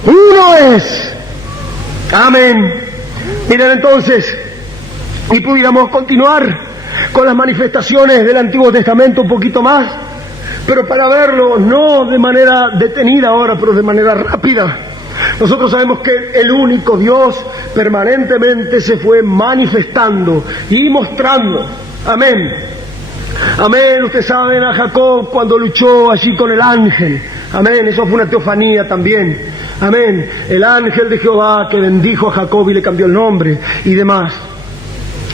uno es. Amén. Miren entonces, y pudiéramos continuar con las manifestaciones del Antiguo Testamento un poquito más, pero para verlo no de manera detenida ahora, pero de manera rápida. Nosotros sabemos que el único Dios permanentemente se fue manifestando y mostrando. Amén. Amén, ustedes saben a Jacob cuando luchó allí con el ángel. Amén, eso fue una teofanía también. Amén, el ángel de Jehová que bendijo a Jacob y le cambió el nombre y demás.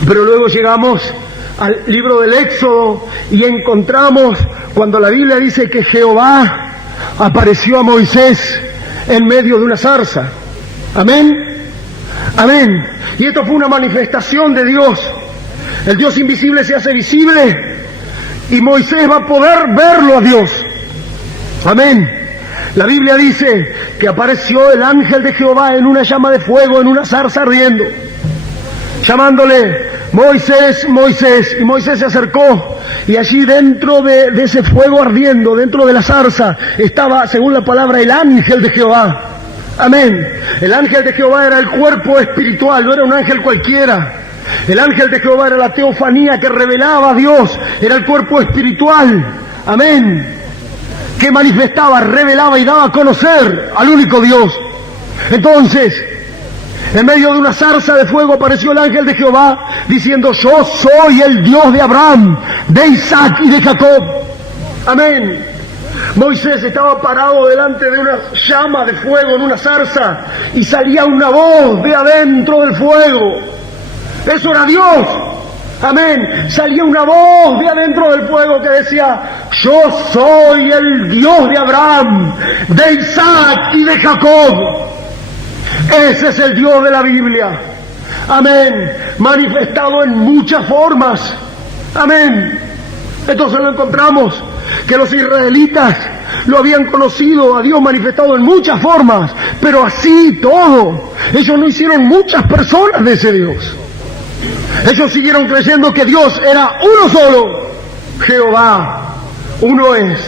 Pero luego llegamos al libro del Éxodo y encontramos cuando la Biblia dice que Jehová apareció a Moisés en medio de una zarza. Amén, amén. Y esto fue una manifestación de Dios. El Dios invisible se hace visible y Moisés va a poder verlo a Dios. Amén. La Biblia dice que apareció el ángel de Jehová en una llama de fuego, en una zarza ardiendo, llamándole Moisés, Moisés. Y Moisés se acercó y allí dentro de ese fuego ardiendo, dentro de la zarza, estaba, según la palabra, el ángel de Jehová. Amén. El ángel de Jehová era el cuerpo espiritual, no era un ángel cualquiera. El ángel de Jehová era la teofanía que revelaba a Dios, era el cuerpo espiritual, amén, que manifestaba, revelaba y daba a conocer al único Dios. Entonces, En medio de una zarza de fuego apareció el ángel de Jehová diciendo: yo soy el Dios de Abraham, de Isaac y de Jacob. Amén. Moisés estaba parado delante de una llama de fuego en una zarza y salía una voz de adentro del fuego. Eso era Dios. Amén. Salía una voz de adentro del fuego que decía: yo soy el Dios de Abraham, de Isaac y de Jacob. Ese es el Dios de la Biblia. Amén. Manifestado en muchas formas. Amén. Entonces lo encontramos que los israelitas lo habían conocido a Dios manifestado en muchas formas, pero así todo. Ellos no hicieron muchas personas de ese Dios. Ellos siguieron creyendo que Dios era uno solo. Jehová, uno es.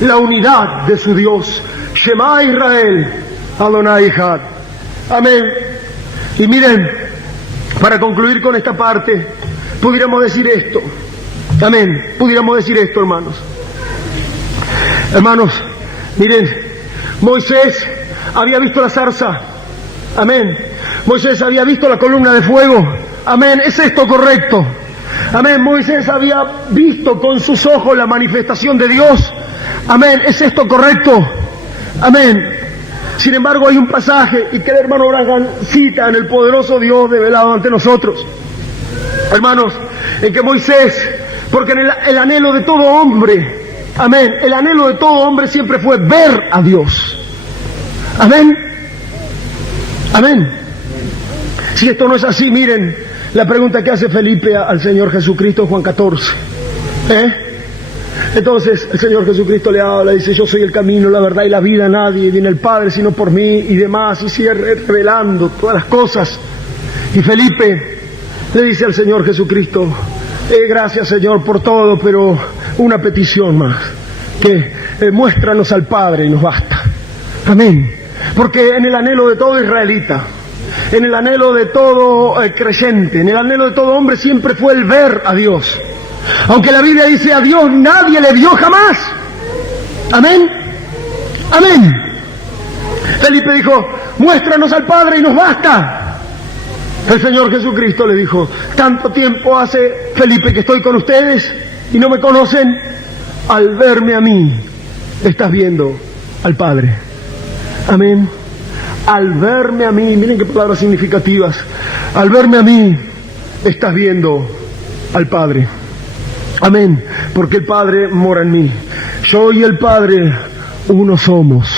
La unidad de su Dios. Shema Israel, Adonai Echad. Amén. Y miren, para concluir con esta parte, pudiéramos decir esto. Amén. Pudiéramos decir esto, hermanos. Hermanos, miren, Moisés había visto la zarza. Amén. Moisés había visto la columna de fuego. Amén. ¿Es esto correcto? Amén. Moisés había visto con sus ojos la manifestación de Dios. Amén. ¿Es esto correcto? Amén. Sin embargo, hay un pasaje, y que el hermano Branham cita en el poderoso Dios revelado ante nosotros. Hermanos, en que Moisés, porque en el anhelo de todo hombre, amén, el anhelo de todo hombre siempre fue ver a Dios. Amén. Amén. Si esto no es así, miren la pregunta que hace Felipe al Señor Jesucristo en Juan 14. Entonces el Señor Jesucristo le habla, dice: yo soy el camino, la verdad y la vida, nadie viene al Padre sino por mí, y demás, y sigue revelando todas las cosas. Y Felipe le dice al Señor Jesucristo: gracias, Señor, por todo, pero una petición más, que muéstranos al Padre y nos basta. Amén. Porque en el anhelo de todo israelita, en el anhelo de todo creyente, en el anhelo de todo hombre siempre fue el ver a Dios. Aunque la Biblia dice: a Dios nadie le vio jamás. Amén. Amén. Felipe dijo: muéstranos al Padre y nos basta. El Señor Jesucristo le dijo: tanto tiempo hace, Felipe, que estoy con ustedes y no me conocen. Al verme a mí, estás viendo al Padre. Amén. Al verme a mí, miren qué palabras significativas. Al verme a mí, estás viendo al Padre. Amén. Porque el Padre mora en mí. Yo y el Padre uno somos.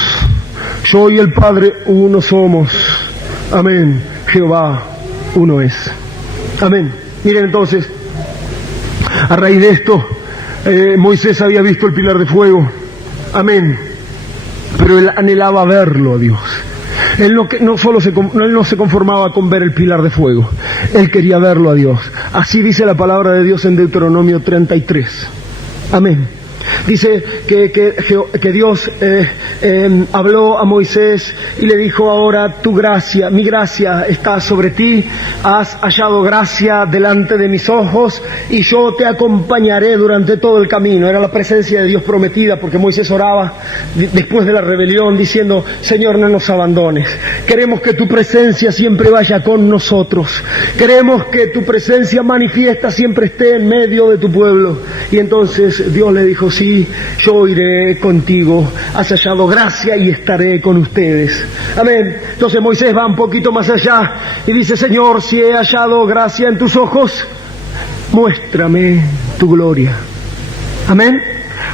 Yo y el Padre uno somos. Amén. Jehová uno es. Amén. Miren entonces, a raíz de esto, Moisés había visto el pilar de fuego. Amén. Pero él anhelaba verlo a Dios. Él no se conformaba con ver el pilar de fuego. Él quería verlo a Dios. Así dice la palabra de Dios en Deuteronomio 33. Amén. Dice que Dios habló a Moisés y le dijo: ahora tu gracia, mi gracia está sobre ti, has hallado gracia delante de mis ojos y yo te acompañaré durante todo el camino. Era la presencia de Dios prometida, porque Moisés oraba después de la rebelión diciendo: Señor, no nos abandones, queremos que tu presencia siempre vaya con nosotros, queremos que tu presencia manifiesta siempre esté en medio de tu pueblo. Y entonces Dios le dijo: sí, yo iré contigo, has hallado gracia y estaré con ustedes. Amén. Entonces Moisés va un poquito más allá y dice: Señor, si he hallado gracia en tus ojos, muéstrame tu gloria. Amén.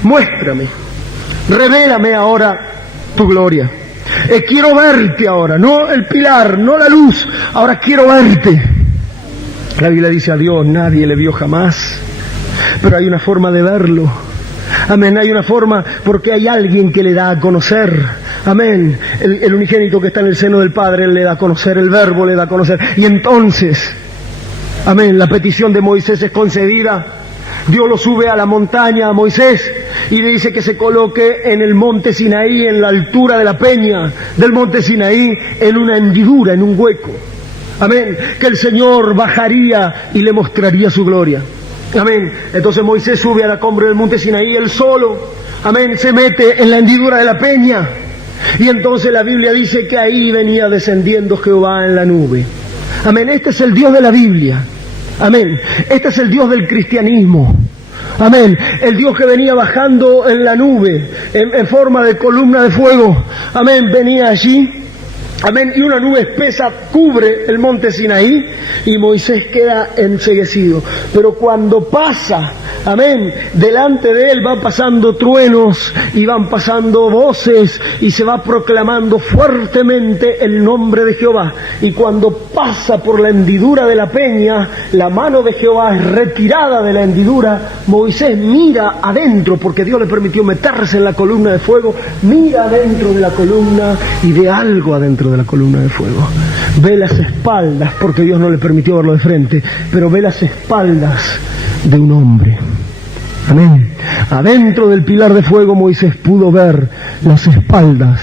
Muéstrame, revélame ahora tu gloria. Quiero verte ahora, no el pilar, no la luz, ahora quiero verte. La Biblia dice: a Dios nadie le vio jamás, pero hay una forma de verlo. Amén, hay una forma, porque hay alguien que le da a conocer. Amén, el unigénito que está en el seno del Padre, Él le da a conocer, el Verbo le da a conocer. Y entonces, amén, la petición de Moisés es concedida. Dios lo sube a la montaña a Moisés y le dice que se coloque en el monte Sinaí, en la altura de la peña del monte Sinaí, en una hendidura, en un hueco. Amén, que el Señor bajaría y le mostraría su gloria. Amén. Entonces Moisés sube a la cumbre del monte Sinaí, él solo. Amén. Se mete en la hendidura de la peña. Y entonces la Biblia dice que ahí venía descendiendo Jehová en la nube. Amén. Este es el Dios de la Biblia. Amén. Este es el Dios del cristianismo. Amén. El Dios que venía bajando en la nube, en forma de columna de fuego. Amén. Venía allí. Amén. Y una nube espesa cubre el monte Sinaí y Moisés queda enceguecido. Pero cuando pasa, amén, delante de él van pasando truenos y van pasando voces y se va proclamando fuertemente el nombre de Jehová. Y cuando pasa por la hendidura de la peña, la mano de Jehová es retirada de la hendidura. Moisés mira adentro, porque Dios le permitió meterse en la columna de fuego, mira adentro de la columna y ve algo adentro de la columna de fuego. Ve las espaldas, porque Dios no le permitió verlo de frente, pero ve las espaldas de un hombre. Amén. Adentro del pilar de fuego Moisés pudo ver las espaldas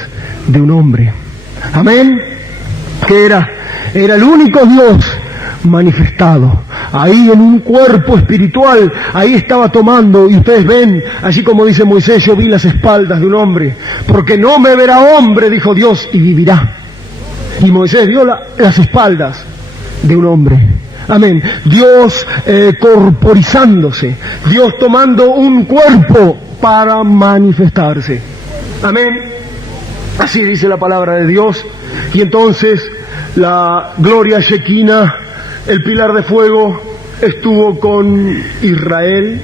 de un hombre. Amén. Que era el único Dios manifestado. Ahí en un cuerpo espiritual, ahí estaba tomando, y ustedes ven, así como dice Moisés, yo vi las espaldas de un hombre, porque no me verá hombre, dijo Dios, y vivirá. Y Moisés vio las espaldas de un hombre. Amén. Dios corporizándose, Dios tomando un cuerpo para manifestarse. Amén. Así dice la palabra de Dios. Y entonces la gloria Shekinah, el pilar de fuego, estuvo con Israel.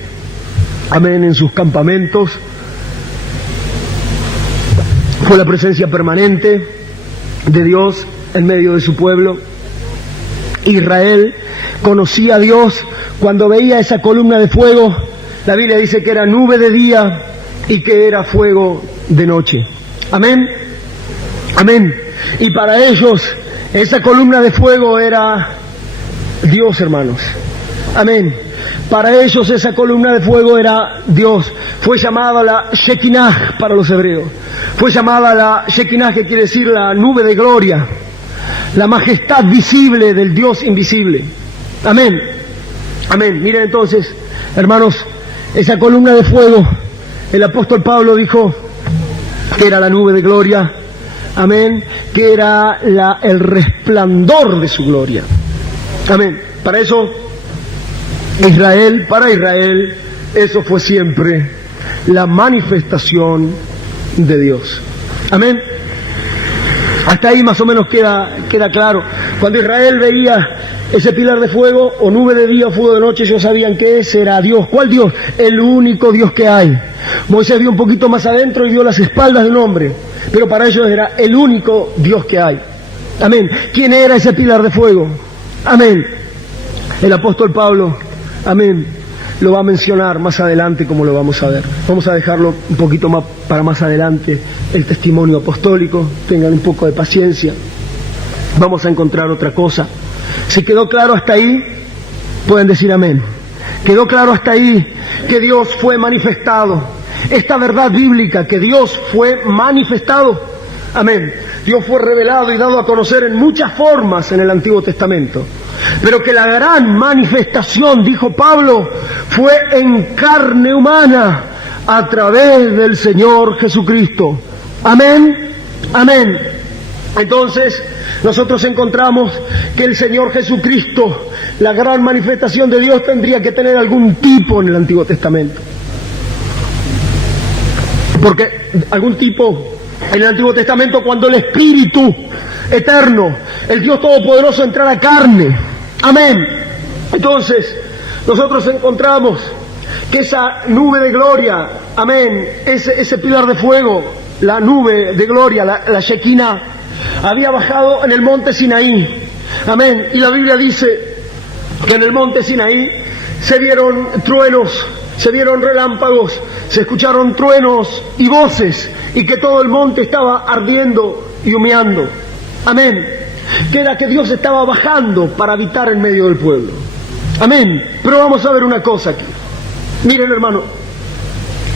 Amén. En sus campamentos. Fue la presencia permanente de Dios en medio de su pueblo. Israel conocía a Dios cuando veía esa columna de fuego. La Biblia dice que era nube de día y que era fuego de noche. Amén. Amén. Y para ellos esa columna de fuego era Dios, hermanos. Amén. Para ellos esa columna de fuego era Dios. Fue llamada la Shekinah para los hebreos. Fue llamada la Shekinah, que quiere decir la nube de gloria, la majestad visible del Dios invisible. Amén. Amén. Miren entonces, hermanos, esa columna de fuego, el apóstol Pablo dijo que era la nube de gloria. Amén. Que era el resplandor de su gloria. Amén. Para eso, para Israel, eso fue siempre la manifestación de Dios. Amén. Hasta ahí más o menos queda claro. Cuando Israel veía ese pilar de fuego, o nube de día o fuego de noche, ellos sabían que ese era Dios. ¿Cuál Dios? El único Dios que hay. Moisés vio un poquito más adentro y vio las espaldas de un hombre, pero para ellos era el único Dios que hay. Amén. ¿Quién era ese pilar de fuego? Amén. El apóstol Pablo, amén, lo va a mencionar más adelante, como lo vamos a ver. Vamos a dejarlo un poquito más para más adelante, el testimonio apostólico. Tengan un poco de paciencia. Vamos a encontrar otra cosa. Si quedó claro hasta ahí, pueden decir amén. Quedó claro hasta ahí que Dios fue manifestado. Esta verdad bíblica, que Dios fue manifestado. Amén. Dios fue revelado y dado a conocer en muchas formas en el Antiguo Testamento. Pero que la gran manifestación, dijo Pablo, fue en carne humana a través del Señor Jesucristo. Amén. Amén. Entonces, nosotros encontramos que el Señor Jesucristo, la gran manifestación de Dios, tendría que tener algún tipo en el Antiguo Testamento. Porque algún tipo en el Antiguo Testamento, cuando el Espíritu eterno, el Dios Todopoderoso, entrara a carne. Amén. Entonces, nosotros encontramos que esa nube de gloria, amén, ese pilar de fuego, la nube de gloria, la Shekinah, había bajado en el monte Sinaí. Amén. Y la Biblia dice que en el monte Sinaí se vieron truenos, se vieron relámpagos, se escucharon truenos y voces, y que todo el monte estaba ardiendo y humeando. Amén. Que era que Dios estaba bajando para habitar en medio del pueblo. Amén. Pero vamos a ver una cosa aquí. Miren, hermano,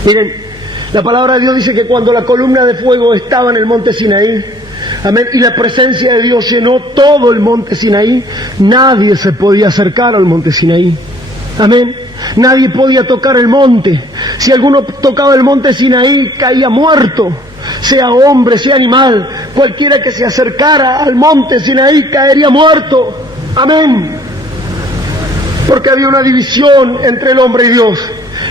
miren, la palabra de Dios dice que cuando la columna de fuego estaba en el monte Sinaí, amén, y la presencia de Dios llenó todo el monte Sinaí, nadie se podía acercar al monte Sinaí. Amén. Nadie podía tocar el monte. Si alguno tocaba el monte Sinaí, caía muerto. sea hombre, sea animal, cualquiera que se acercara al monte Sinaí caería muerto. Amén. Porque había una división entre el hombre y Dios.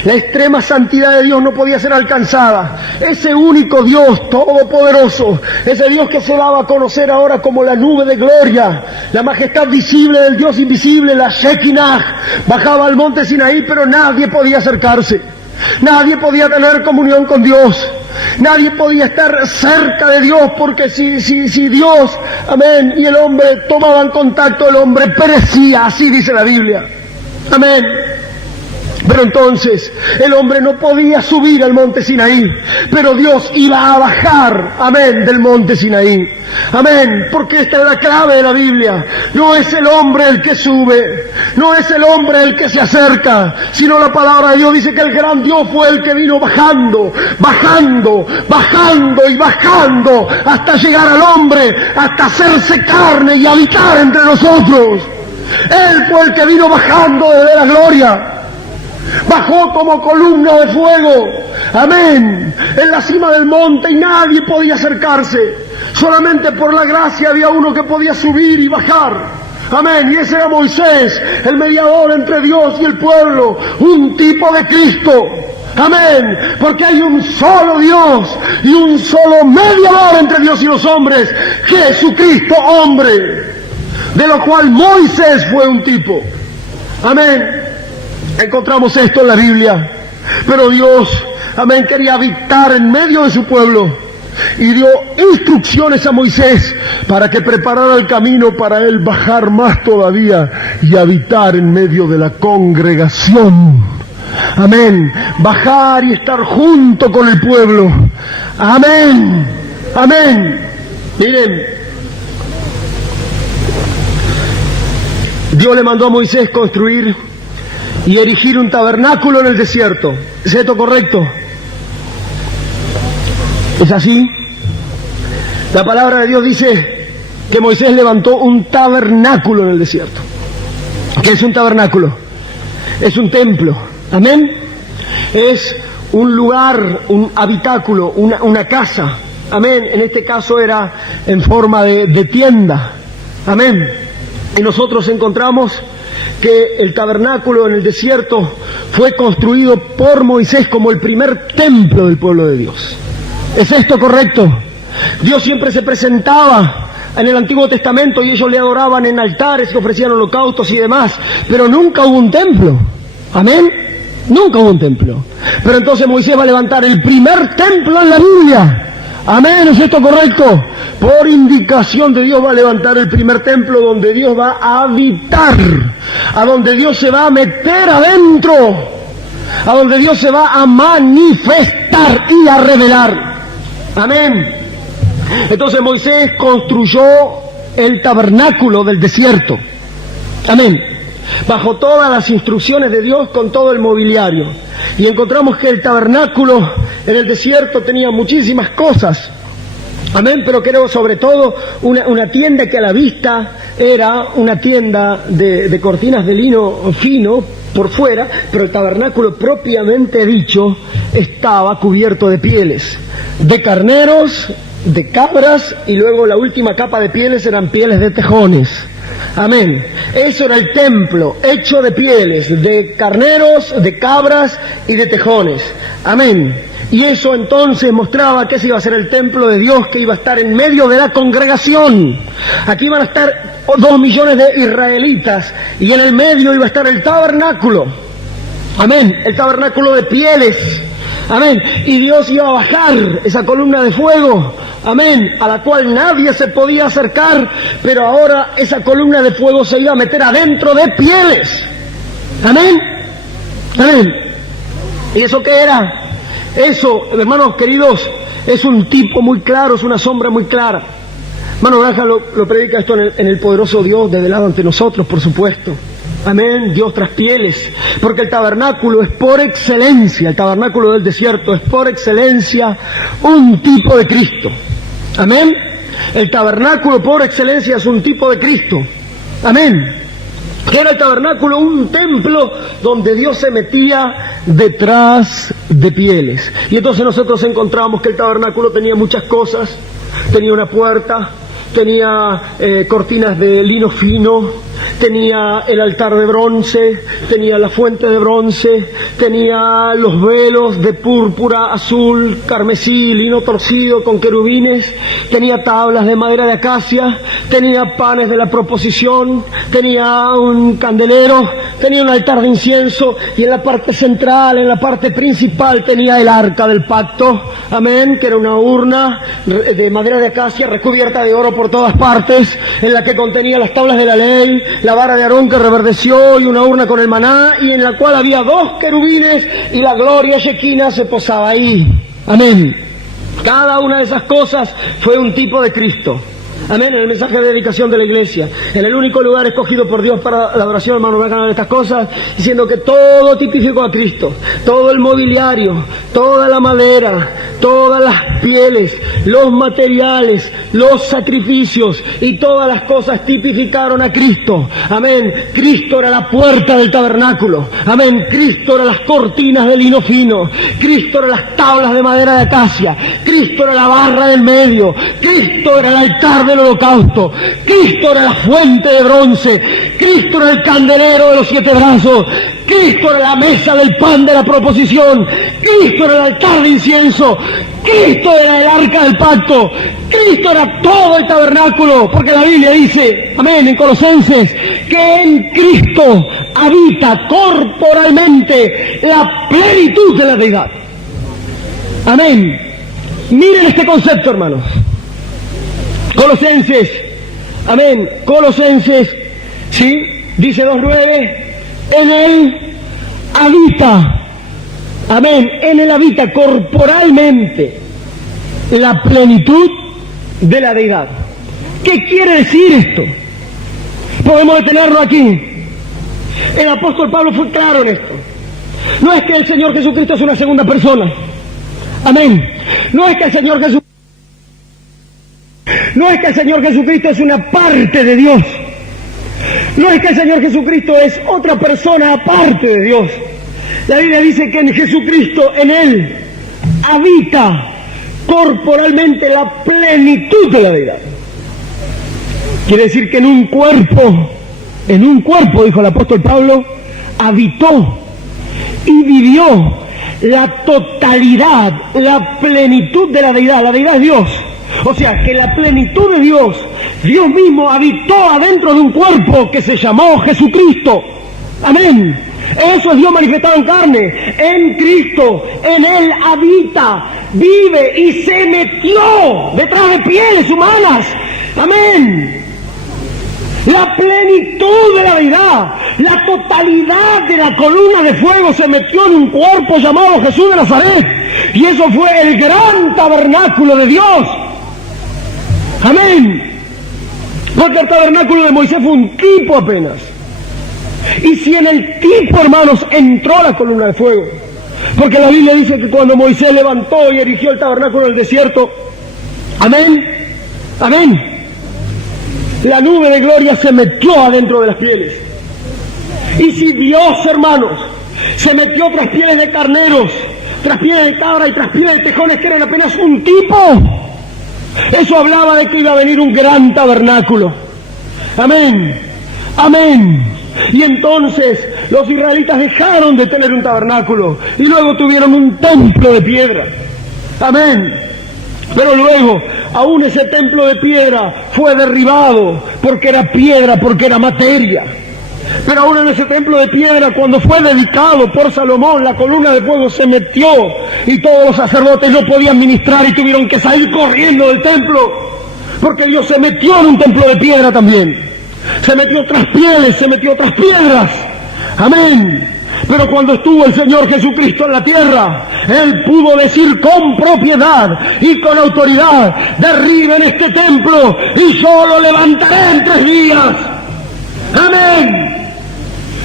La extrema santidad de Dios no podía ser alcanzada. Ese único Dios todopoderoso, ese Dios que se daba a conocer ahora como la nube de gloria, la majestad visible del Dios invisible, la Shekinah, bajaba al monte Sinaí, pero nadie podía acercarse. Nadie podía tener comunión con Dios. Nadie podía estar cerca de Dios, porque si Dios, amén, y el hombre tomaban contacto, el hombre perecía, así dice la Biblia. Amén. Pero entonces el hombre no podía subir al monte Sinaí, pero Dios iba a bajar, amén, del monte Sinaí. Amén, porque esta es la clave de la Biblia. No es el hombre el que sube, no es el hombre el que se acerca, sino la palabra de Dios dice que el gran Dios fue el que vino bajando, bajando, bajando y bajando hasta llegar al hombre, hasta hacerse carne y habitar entre nosotros. Él fue el que vino bajando desde la gloria. Bajó como columna de fuego, amén, en la cima del monte, y nadie podía acercarse. Solamente por la gracia había uno que podía subir y bajar, amén, y ese era Moisés, el mediador entre Dios y el pueblo, un tipo de Cristo, amén, porque hay un solo Dios y un solo mediador entre Dios y los hombres, Jesucristo hombre, de lo cual Moisés fue un tipo, amén. Encontramos esto en la Biblia, pero Dios, amén, quería habitar en medio de su pueblo y dio instrucciones a Moisés para que preparara el camino para él bajar más todavía y habitar en medio de la congregación. Amén, bajar y estar junto con el pueblo. Amén, amén. Miren, Dios le mandó a Moisés construir y erigir un tabernáculo en el desierto. ¿Es esto correcto? ¿Es así? La palabra de Dios dice que Moisés levantó un tabernáculo en el desierto. ¿Qué es un tabernáculo? Es un templo. Amén. Es un lugar, un habitáculo, una casa. Amén. En este caso era en forma de tienda. Amén. Y nosotros encontramos que el tabernáculo en el desierto fue construido por Moisés como el primer templo del pueblo de Dios. ¿Es esto correcto? Dios siempre se presentaba en el Antiguo Testamento y ellos le adoraban en altares, que ofrecían holocaustos y demás, pero nunca hubo un templo. Amén. Nunca hubo un templo. Pero entonces Moisés va a levantar el primer templo en la Biblia. Amén, ¿es esto correcto? Por indicación de Dios va a levantar el primer templo donde Dios va a habitar, a donde Dios se va a meter adentro, a donde Dios se va a manifestar y a revelar. Amén. Entonces Moisés construyó el tabernáculo del desierto. Amén. Bajo todas las instrucciones de Dios, con todo el mobiliario. Y encontramos que el tabernáculo en el desierto tenía muchísimas cosas. Amén, pero creo sobre todo una tienda que a la vista era una tienda de cortinas de lino fino por fuera, pero el tabernáculo propiamente dicho estaba cubierto de pieles, de carneros, de cabras, y luego la última capa de pieles eran pieles de tejones. Amén. Eso era el templo, hecho de pieles, de carneros, de cabras y de tejones. Amén. Y eso entonces mostraba que ese iba a ser el templo de Dios, que iba a estar en medio de la congregación. Aquí iban a estar 2 millones de israelitas y en el medio iba a estar el tabernáculo. Amén. El tabernáculo de pieles. Amén. Y Dios iba a bajar esa columna de fuego. Amén. A la cual nadie se podía acercar, pero ahora esa columna de fuego se iba a meter adentro de pieles. Amén. Amén. ¿Y eso qué era? Eso, hermanos queridos, es un tipo muy claro, es una sombra muy clara. Hermano Granja lo predica esto en el poderoso Dios desvelado ante nosotros, por supuesto. Amén, Dios tras pieles, porque el tabernáculo es por excelencia, el tabernáculo del desierto es por excelencia un tipo de Cristo. Amén, el tabernáculo por excelencia es un tipo de Cristo. Amén. que era el tabernáculo un templo donde Dios se metía detrás de pieles. Y entonces nosotros encontramos que el tabernáculo tenía muchas cosas, tenía una puerta, tenía cortinas de lino fino, tenía el altar de bronce, tenía la fuente de bronce, tenía los velos de púrpura, azul, carmesí, lino torcido con querubines, tenía tablas de madera de acacia, tenía panes de la proposición, tenía un candelero, tenía un altar de incienso, y en la parte central, en la parte principal, tenía el arca del pacto, amén, que era una urna de madera de acacia recubierta de oro por todas partes, en la que contenía las tablas de la ley, la vara de Aarón que reverdeció y una urna con el maná, y en la cual había 2 querubines y la gloria shequina se posaba ahí. Amén. Cada una de esas cosas fue un tipo de Cristo. Amén, en el mensaje de dedicación de la iglesia, en el único lugar escogido por Dios para la adoración, hermano, van a ganar estas cosas, diciendo que todo tipificó a Cristo, todo el mobiliario, toda la madera, todas las pieles, los materiales, los sacrificios y todas las cosas tipificaron a Cristo. Amén, Cristo era la puerta del tabernáculo, amén, Cristo era las cortinas de lino fino, Cristo era las tablas de madera de acacia, Cristo era la barra del medio, Cristo era el altar del holocausto, Cristo era la fuente de bronce, Cristo era el candelero de los 7 brazos, Cristo era la mesa del pan de la proposición, Cristo era el altar de incienso, Cristo era el arca del pacto, Cristo era todo el tabernáculo, porque la Biblia dice, amén, en Colosenses, que en Cristo habita corporalmente la plenitud de la deidad. Amén. Miren este concepto, hermanos. Colosenses, amén, Colosenses, ¿sí? Dice 2:9, en él habita, amén, en él habita corporalmente la plenitud de la deidad. ¿Qué quiere decir esto? Podemos detenerlo aquí. El apóstol Pablo fue claro en esto. No es que el Señor Jesucristo es una segunda persona, amén, no es que el Señor Jesucristo es una parte de Dios. No es que el Señor Jesucristo es otra persona aparte de Dios. La Biblia dice que en Jesucristo, en Él, habita corporalmente la plenitud de la deidad. Quiere decir que en un cuerpo, dijo el apóstol Pablo, habitó y vivió la totalidad, la plenitud de la deidad. La deidad es Dios. O sea, que la plenitud de Dios, Dios mismo habitó adentro de un cuerpo que se llamó Jesucristo. Amén. Eso es Dios manifestado en carne. En Cristo, en Él habita, vive y se metió detrás de pieles humanas. Amén. La plenitud de la deidad, la totalidad de la columna de fuego se metió en un cuerpo llamado Jesús de Nazaret. Y eso fue el gran tabernáculo de Dios. Amén. Porque el tabernáculo de Moisés fue un tipo apenas. Y si en el tipo, hermanos, entró la columna de fuego, porque la Biblia dice que cuando Moisés levantó y erigió el tabernáculo en el desierto, amén, amén, la nube de gloria se metió adentro de las pieles. Y si Dios, hermanos, se metió tras pieles de carneros, tras pieles de cabra y tras pieles de tejones que eran apenas un tipo, eso hablaba de que iba a venir un gran tabernáculo. Amén, amén. Y entonces los israelitas dejaron de tener un tabernáculo y luego tuvieron un templo de piedra. Amén. Pero luego, aún ese templo de piedra fue derribado porque era piedra, porque era materia. Pero aún en ese templo de piedra, cuando fue dedicado por Salomón, la columna de fuego se metió y todos los sacerdotes no podían ministrar y tuvieron que salir corriendo del templo, porque Dios se metió en un templo de piedra también. Se metió tras pieles, se metió tras piedras. Amén. Pero cuando estuvo el Señor Jesucristo en la tierra, Él pudo decir con propiedad y con autoridad: derriben este templo y yo lo levantaré en 3 días. Amén.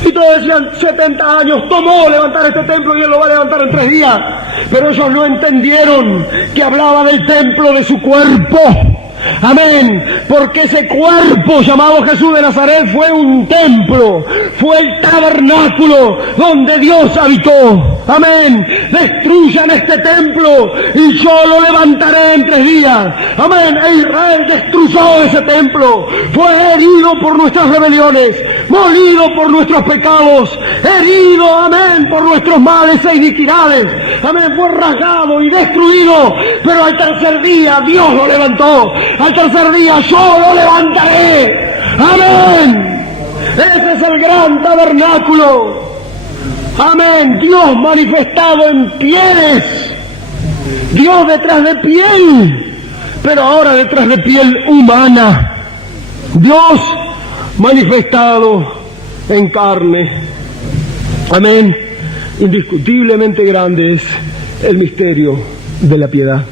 Y todos decían, 70 años tomó levantar este templo y Él lo va a levantar en 3 días. Pero ellos no entendieron que hablaba del templo de su cuerpo. Amén. Porque ese cuerpo llamado Jesús de Nazaret fue un templo, fue el tabernáculo donde Dios habitó. Amén. Destruyan este templo y yo lo levantaré en 3 días. Amén. E Israel destruyó ese templo. Fue herido por nuestras rebeliones, molido por nuestros pecados, herido, amén, por nuestros males e iniquidades. Amén. Fue rasgado y destruido, pero al tercer día Dios lo levantó. Al tercer día yo lo levantaré. Amén. Ese es el gran tabernáculo. Amén. Dios manifestado en pieles. Dios detrás de piel, pero ahora detrás de piel humana. Dios manifestado en carne. Amén. Indiscutiblemente grande es el misterio de la piedad.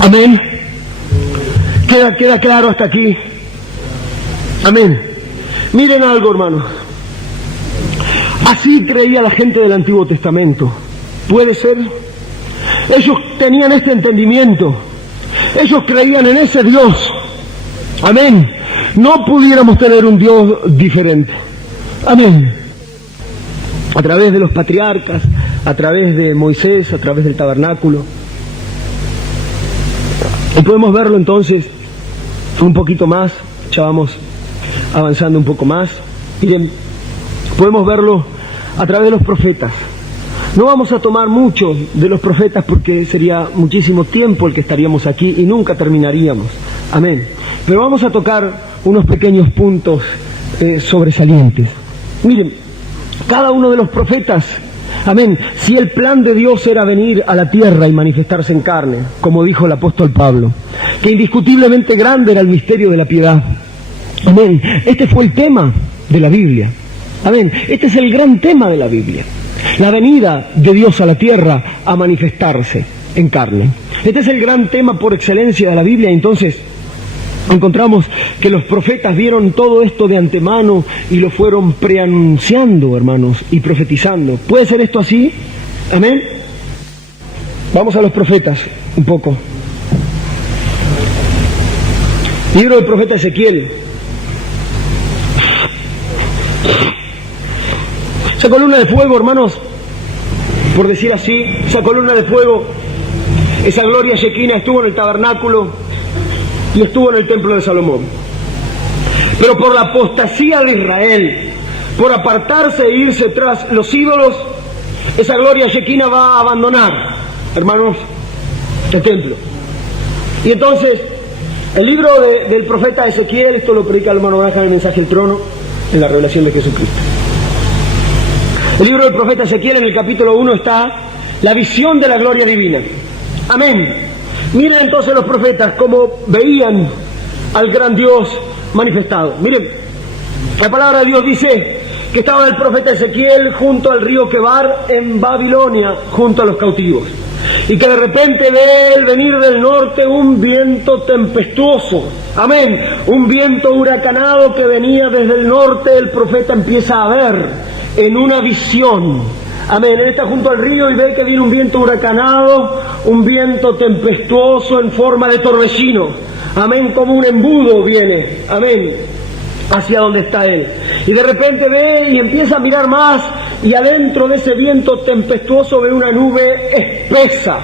Amén. Queda claro hasta aquí. Amén. Miren algo, hermanos. Así creía la gente del Antiguo Testamento. ¿Puede ser? Ellos tenían este entendimiento. Ellos creían en ese Dios. Amén. No pudiéramos tener un Dios diferente. Amén. A través de los patriarcas, a través de Moisés, a través del tabernáculo. Y podemos verlo entonces un poquito más. Ya vamos avanzando un poco más. Miren, podemos verlo a través de los profetas. No vamos a tomar mucho de los profetas porque sería muchísimo tiempo el que estaríamos aquí y nunca terminaríamos. Amén. Pero vamos a tocar unos pequeños puntos sobresalientes. Miren, cada uno de los profetas, amén, si el plan de Dios era venir a la tierra y manifestarse en carne, como dijo el apóstol Pablo, que indiscutiblemente grande era el misterio de la piedad. Amén. Este fue el tema de la Biblia. Amén. Este es el gran tema de la Biblia. La venida de Dios a la tierra a manifestarse en carne. Este es el gran tema por excelencia de la Biblia. Entonces, encontramos que los profetas vieron todo esto de antemano y lo fueron preanunciando, hermanos, y profetizando. ¿Puede ser esto así? Amén. Vamos a los profetas un poco. Libro del profeta Ezequiel. Esa columna de fuego, hermanos, por decir así, esa columna de fuego, esa gloria Shekinah estuvo en el tabernáculo y estuvo en el templo de Salomón. Pero por la apostasía de Israel, por apartarse e irse tras los ídolos, esa gloria Shekinah va a abandonar, hermanos, el templo. Y entonces, el libro del profeta Ezequiel, esto lo predica el hermano Branham en el mensaje del trono, en la revelación de Jesucristo. El libro del profeta Ezequiel, en el capítulo 1, está la visión de la gloria divina. Amén. Miren entonces los profetas cómo veían al gran Dios manifestado. Miren, la palabra de Dios dice que estaba el profeta Ezequiel junto al río Quebar en Babilonia, junto a los cautivos. Y que de repente ve el venir del norte un viento tempestuoso. Amén. Un viento huracanado que venía desde el norte. El profeta empieza a ver en una visión. Amén. Él está junto al río y ve que viene un viento huracanado, un viento tempestuoso en forma de torbellino. Amén. Como un embudo viene. Amén. Hacia donde está él. Y de repente ve y empieza a mirar más, y adentro de ese viento tempestuoso ve una nube espesa.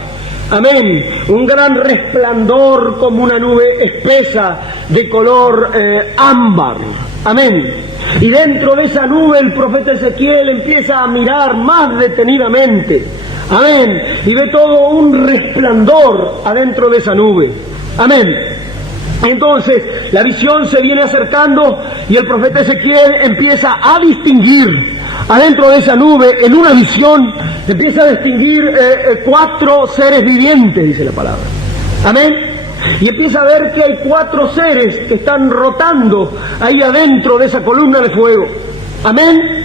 Amén. Un gran resplandor como una nube espesa de color ámbar. Amén. Y dentro de esa nube el profeta Ezequiel empieza a mirar más detenidamente. Amén. Y ve todo un resplandor adentro de esa nube. Amén. Entonces la visión se viene acercando y el profeta Ezequiel empieza a distinguir adentro de esa nube, en una visión, empieza a distinguir 4 seres vivientes, dice la palabra. Amén. Y empieza a ver que hay 4 seres que están rotando ahí adentro de esa columna de fuego. Amén.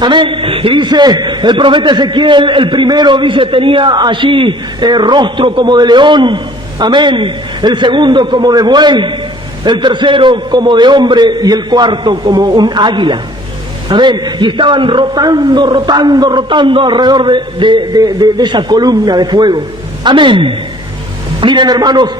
Amén. Y dice el profeta Ezequiel, el primero, dice, tenía allí rostro como de león. Amén. El segundo como de buey, el tercero como de hombre y el cuarto como un águila. Amén. Y estaban rotando alrededor de esa columna de fuego. Amén. Miren, hermanos,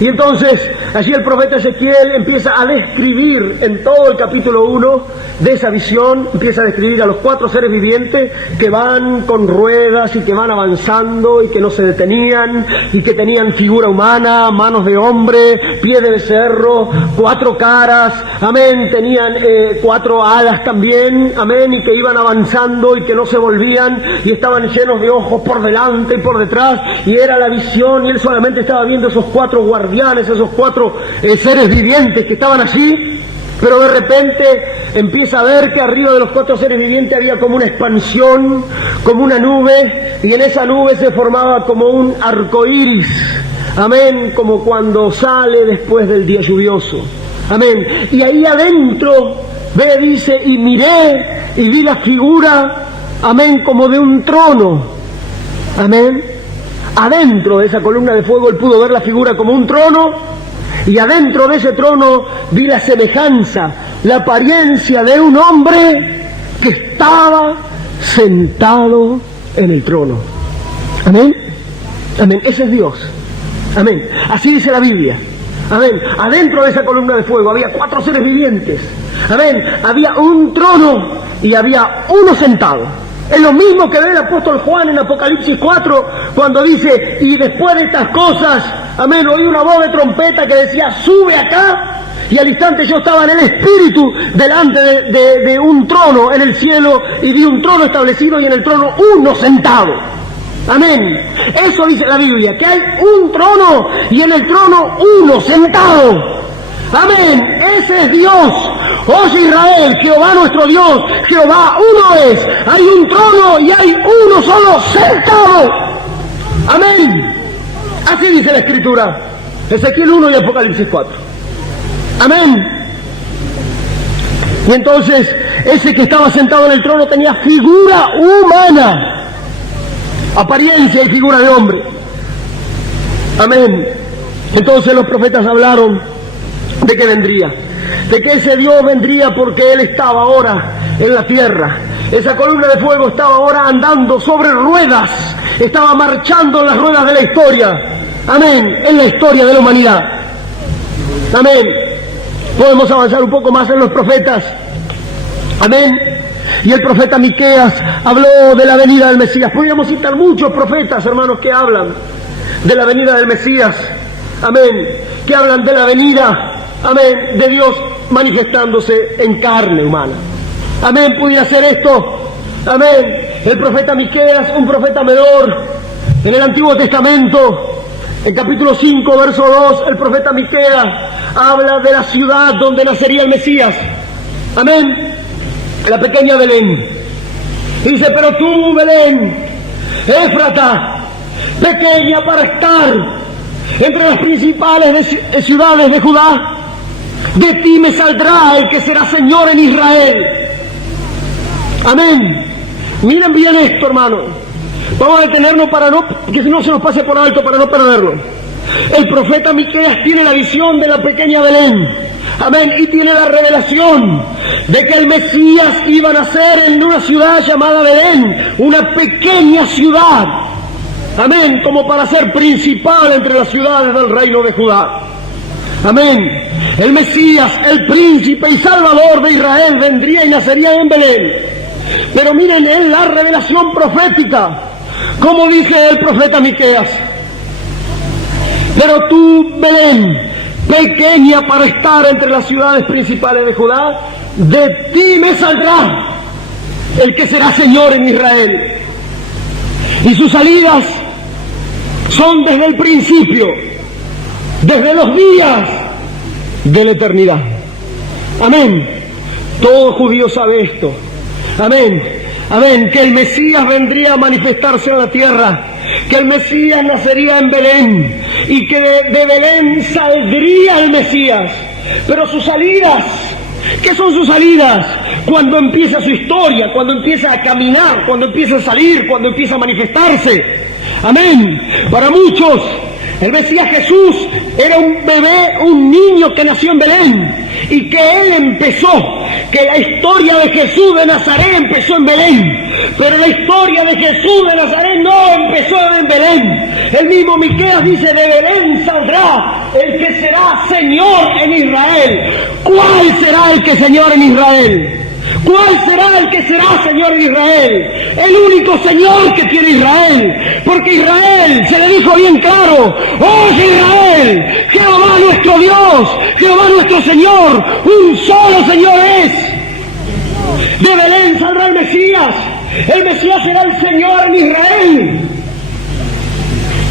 y entonces allí el profeta Ezequiel empieza a describir en todo el capítulo 1 de esa visión, empieza a describir a los 4 seres vivientes que van con ruedas y que van avanzando y que no se detenían y que tenían figura humana, manos de hombre, pie de becerro, 4 caras, amén, tenían 4 alas también, amén, y que iban avanzando y que no se volvían y estaban llenos de ojos por delante y por detrás, y era la visión, y él solamente estaba viendo esos 4 guardianes, esos 4 seres vivientes que estaban allí. Pero de repente empieza a ver que arriba de los 4 seres vivientes había como una expansión, como una nube, y en esa nube se formaba como un arco iris, amén, como cuando sale después del día lluvioso, amén. Y ahí adentro, ve, dice, y miré y vi la figura, amén, como de un trono, amén. Adentro de esa columna de fuego él pudo ver la figura como un trono, y adentro de ese trono vi la semejanza, la apariencia de un hombre que estaba sentado en el trono. Amén. Amén. Ese es Dios. Amén. Así dice la Biblia. Amén. Adentro de esa columna de fuego había 4 seres vivientes. Amén. Había un trono y había uno sentado. Es lo mismo que ve el apóstol Juan en Apocalipsis 4, cuando dice, y después de estas cosas, amén, oí una voz de trompeta que decía, sube acá, y al instante yo estaba en el Espíritu delante de un trono en el cielo, y vi un trono establecido y en el trono uno sentado. Amén. Eso dice la Biblia, que hay un trono y en el trono uno sentado. Amén, ese es Dios. Oye Israel, Jehová nuestro Dios, Jehová uno es. Hay un trono y hay uno solo sentado. Amén. Así dice la Escritura. Ezequiel 1 y Apocalipsis 4. Amén. Y entonces, ese que estaba sentado en el trono tenía figura humana, apariencia y figura de hombre. Amén. Entonces los profetas hablaron de que vendría, de que ese Dios vendría porque Él estaba ahora en la tierra. Esa columna de fuego estaba ahora andando sobre ruedas, estaba marchando en las ruedas de la historia. Amén, en la historia de la humanidad. Amén. Podemos avanzar un poco más en los profetas. Amén. Y el profeta Miqueas habló de la venida del Mesías. Podríamos citar muchos profetas, hermanos, que hablan de la venida del Mesías. Amén. Que hablan de la venida, amén, de Dios manifestándose en carne humana. Amén, pudiera ser esto. Amén. El profeta Miqueas, un profeta menor, en el Antiguo Testamento, en capítulo 5, verso 2, el profeta Miqueas habla de la ciudad donde nacería el Mesías. Amén. La pequeña Belén. Dice, pero tú, Belén, Éfrata, pequeña para estar entre las principales ciudades de Judá, de ti me saldrá el que será Señor en Israel. Amén. Miren bien esto, hermano. Vamos a detenernos para que no se nos pase por alto, para no perderlo. El profeta Miqueas tiene la visión de la pequeña Belén. Amén. Y tiene la revelación de que el Mesías iba a nacer en una ciudad llamada Belén, una pequeña ciudad. Amén, como para ser principal entre las ciudades del reino de Judá. Amén. El Mesías, el príncipe y salvador de Israel, vendría y nacería en Belén. Pero miren en la revelación profética, como dice el profeta Miqueas. Pero tú, Belén, pequeña para estar entre las ciudades principales de Judá, de ti me saldrá el que será Señor en Israel. Y sus salidas son desde el principio, desde los días de la eternidad. Amén. Todo judío sabe esto. Amén. Amén. Que el Mesías vendría a manifestarse en la tierra, que el Mesías nacería en Belén y que de Belén saldría el Mesías. Pero sus salidas, ¿qué son sus salidas? Cuando empieza su historia, cuando empieza a caminar, cuando empieza a salir, cuando empieza a manifestarse. Amén. Para muchos, el Mesías Jesús era un bebé, un niño que nació en Belén y que Él empezó que la historia de Jesús de Nazaret empezó en Belén, pero la historia de Jesús de Nazaret no empezó en Belén. El mismo Miqueas dice: de Belén saldrá el que será Señor en Israel. ¿Cuál será el que Señor en Israel? ¿Cuál será el que será Señor de Israel? El único Señor que tiene Israel, porque Israel se le dijo bien claro: oye Israel, Jehová nuestro Dios, Jehová nuestro Señor, un solo Señor es. De Belén saldrá el Mesías será el Señor en Israel.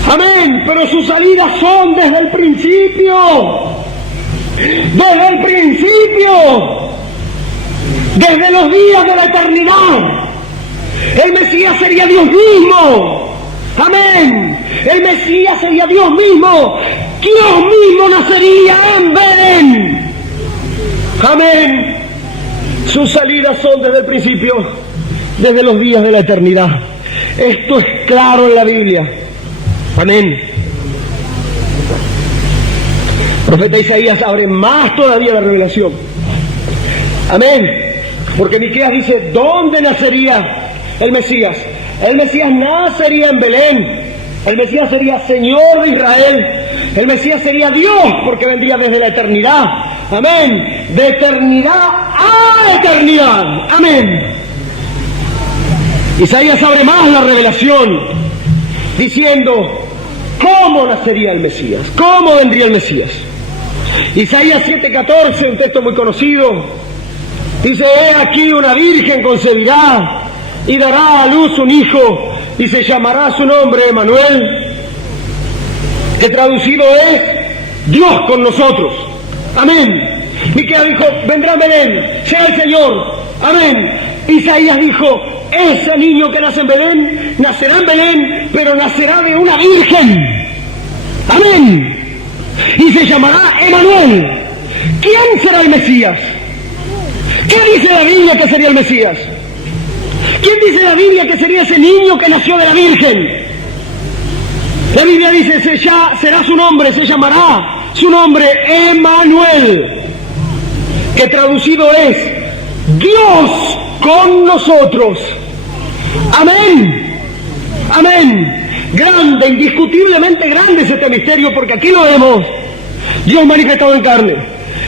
Amén, pero sus salidas son desde el principio, desde los días de la eternidad. El Mesías sería Dios mismo. Amén. El Mesías sería Dios mismo. Dios mismo nacería en Belén. Amén. Sus salidas son desde el principio, desde los días de la eternidad. Esto es claro en la Biblia. Amén. El profeta Isaías abre más todavía la revelación. Amén. Porque Miqueas dice: ¿dónde nacería el Mesías? El Mesías nacería en Belén. El Mesías sería Señor de Israel. El Mesías sería Dios, porque vendría desde la eternidad. Amén. De eternidad a eternidad. Amén. Isaías abre más la revelación, diciendo: ¿cómo nacería el Mesías? ¿Cómo vendría el Mesías? Isaías 7:14, un texto muy conocido. Dice: he aquí una virgen concebirá y dará a luz un hijo y se llamará su nombre Emmanuel, que traducido es Dios con nosotros. Amén. Miqueas dijo: vendrá Belén, sea el Señor. Amén. Isaías dijo: ese niño que nace en Belén, nacerá en Belén, pero nacerá de una virgen. Amén. Y se llamará Emmanuel. ¿Quién será el Mesías? ¿Qué dice la Biblia que sería el Mesías? ¿Quién dice la Biblia que sería ese niño que nació de la Virgen? La Biblia dice: será su nombre, se llamará su nombre Emmanuel, que traducido es Dios con nosotros. Amén. Amén. Grande, indiscutiblemente grande es este misterio, porque aquí lo vemos. Dios manifestado en carne.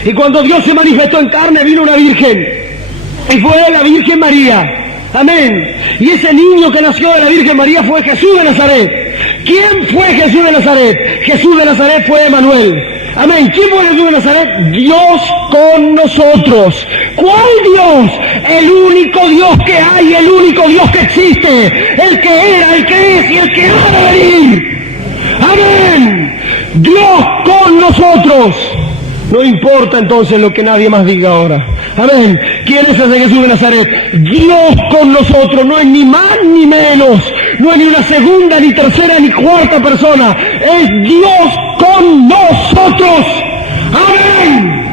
Y cuando Dios se manifestó en carne, vino una virgen. Y fue la Virgen María. Amén. Y ese niño que nació de la Virgen María fue Jesús de Nazaret. ¿Quién fue Jesús de Nazaret? Jesús de Nazaret fue Emmanuel. Amén. ¿Quién fue Jesús de Nazaret? Dios con nosotros. ¿Cuál Dios? El único Dios que hay, el único Dios que existe, el que era, el que es y el que ha de venir. Amén. Dios con nosotros. No importa entonces lo que nadie más diga ahora. Amén. ¿Quién es ese Jesús de Nazaret? Dios con nosotros. No es ni más ni menos. No es ni una segunda, ni tercera, ni cuarta persona. Es Dios con nosotros. Amén.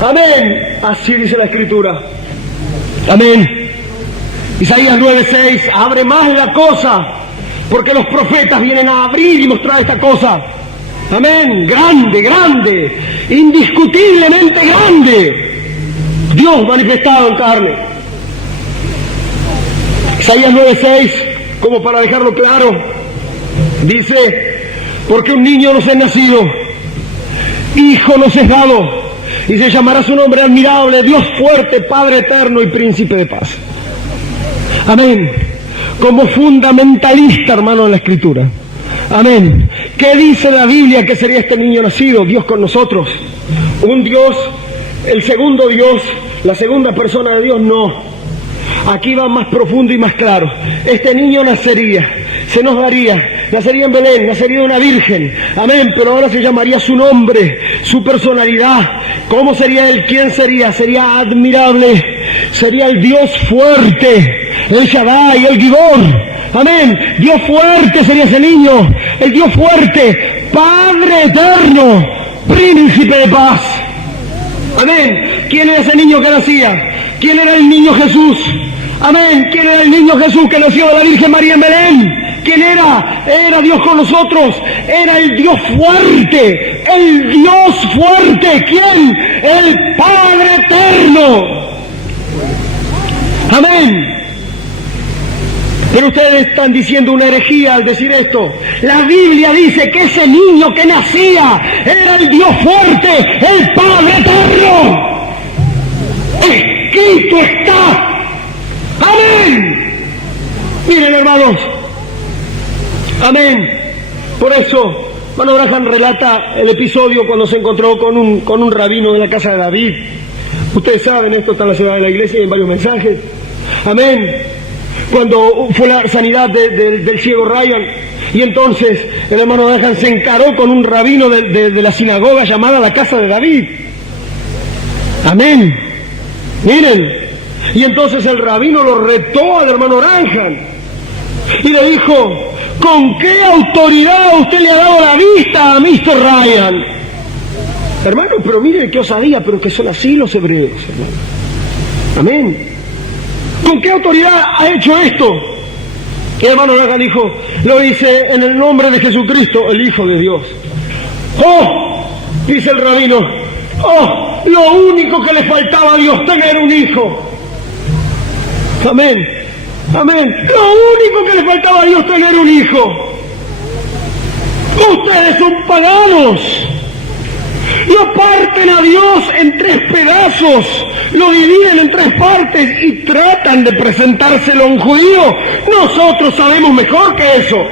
Amén. Así dice la Escritura. Amén. Isaías 9:6 abre más la cosa, porque los profetas vienen a abrir y mostrar esta cosa. Amén. Grande, grande, indiscutiblemente grande. Dios manifestado en carne. Isaías 9:6, como para dejarlo claro, dice: porque un niño nos es nacido, hijo nos es dado, y se llamará su nombre admirable, Dios fuerte, Padre eterno y príncipe de paz. Amén. Como fundamentalista, hermano, de la Escritura. Amén. ¿Qué dice la Biblia que sería este niño nacido? Dios con nosotros. Un Dios, el segundo Dios, la segunda persona de Dios, no. Aquí va más profundo y más claro. Este niño nacería, se nos daría, nacería en Belén, nacería de una virgen. Amén. Pero ahora se llamaría su nombre, su personalidad. ¿Cómo sería él? ¿Quién sería? Sería admirable. Sería el Dios fuerte, el Shaddai, el Gibor. Amén. Dios fuerte sería ese niño. El Dios fuerte, Padre eterno, príncipe de paz. Amén. ¿Quién era ese niño que nacía? ¿Quién era el niño Jesús? Amén. ¿Quién era el niño Jesús que nació de la Virgen María en Belén? ¿Quién era? Era Dios con nosotros. Era el Dios fuerte. El Dios fuerte. ¿Quién? El Padre eterno. Amén. Pero ustedes están diciendo una herejía al decir esto. La Biblia dice que ese niño que nacía era el Dios fuerte, el Padre eterno. Escrito está. Amén. Miren, hermanos. Amén. Por eso, hermano Branham relata el episodio cuando se encontró con un rabino de la casa de David. Ustedes saben, esto está en la ciudad de la iglesia y en varios mensajes. Amén. Cuando fue la sanidad del ciego Ryan, y entonces el hermano Branham se encaró con un rabino de la sinagoga llamada la casa de David. Amén. Miren, y entonces el rabino lo retó al hermano Branham y le dijo: ¿con qué autoridad usted le ha dado la vista a Mr. Ryan? Hermano, pero miren qué osadía, pero que son así los hebreos, hermano. Amén. ¿Con qué autoridad ha hecho esto? Y el hermano Branham dijo: lo hice en el nombre de Jesucristo, el Hijo de Dios. ¡Oh! Dice el rabino: ¡oh! Lo único que le faltaba a Dios, tener un hijo. Amén. Amén. Lo único que le faltaba a Dios, tener un hijo. Ustedes son paganos. Lo parten a Dios en 3 pedazos, lo dividen en 3 partes y tratan de presentárselo a un judío. Nosotros sabemos mejor que eso.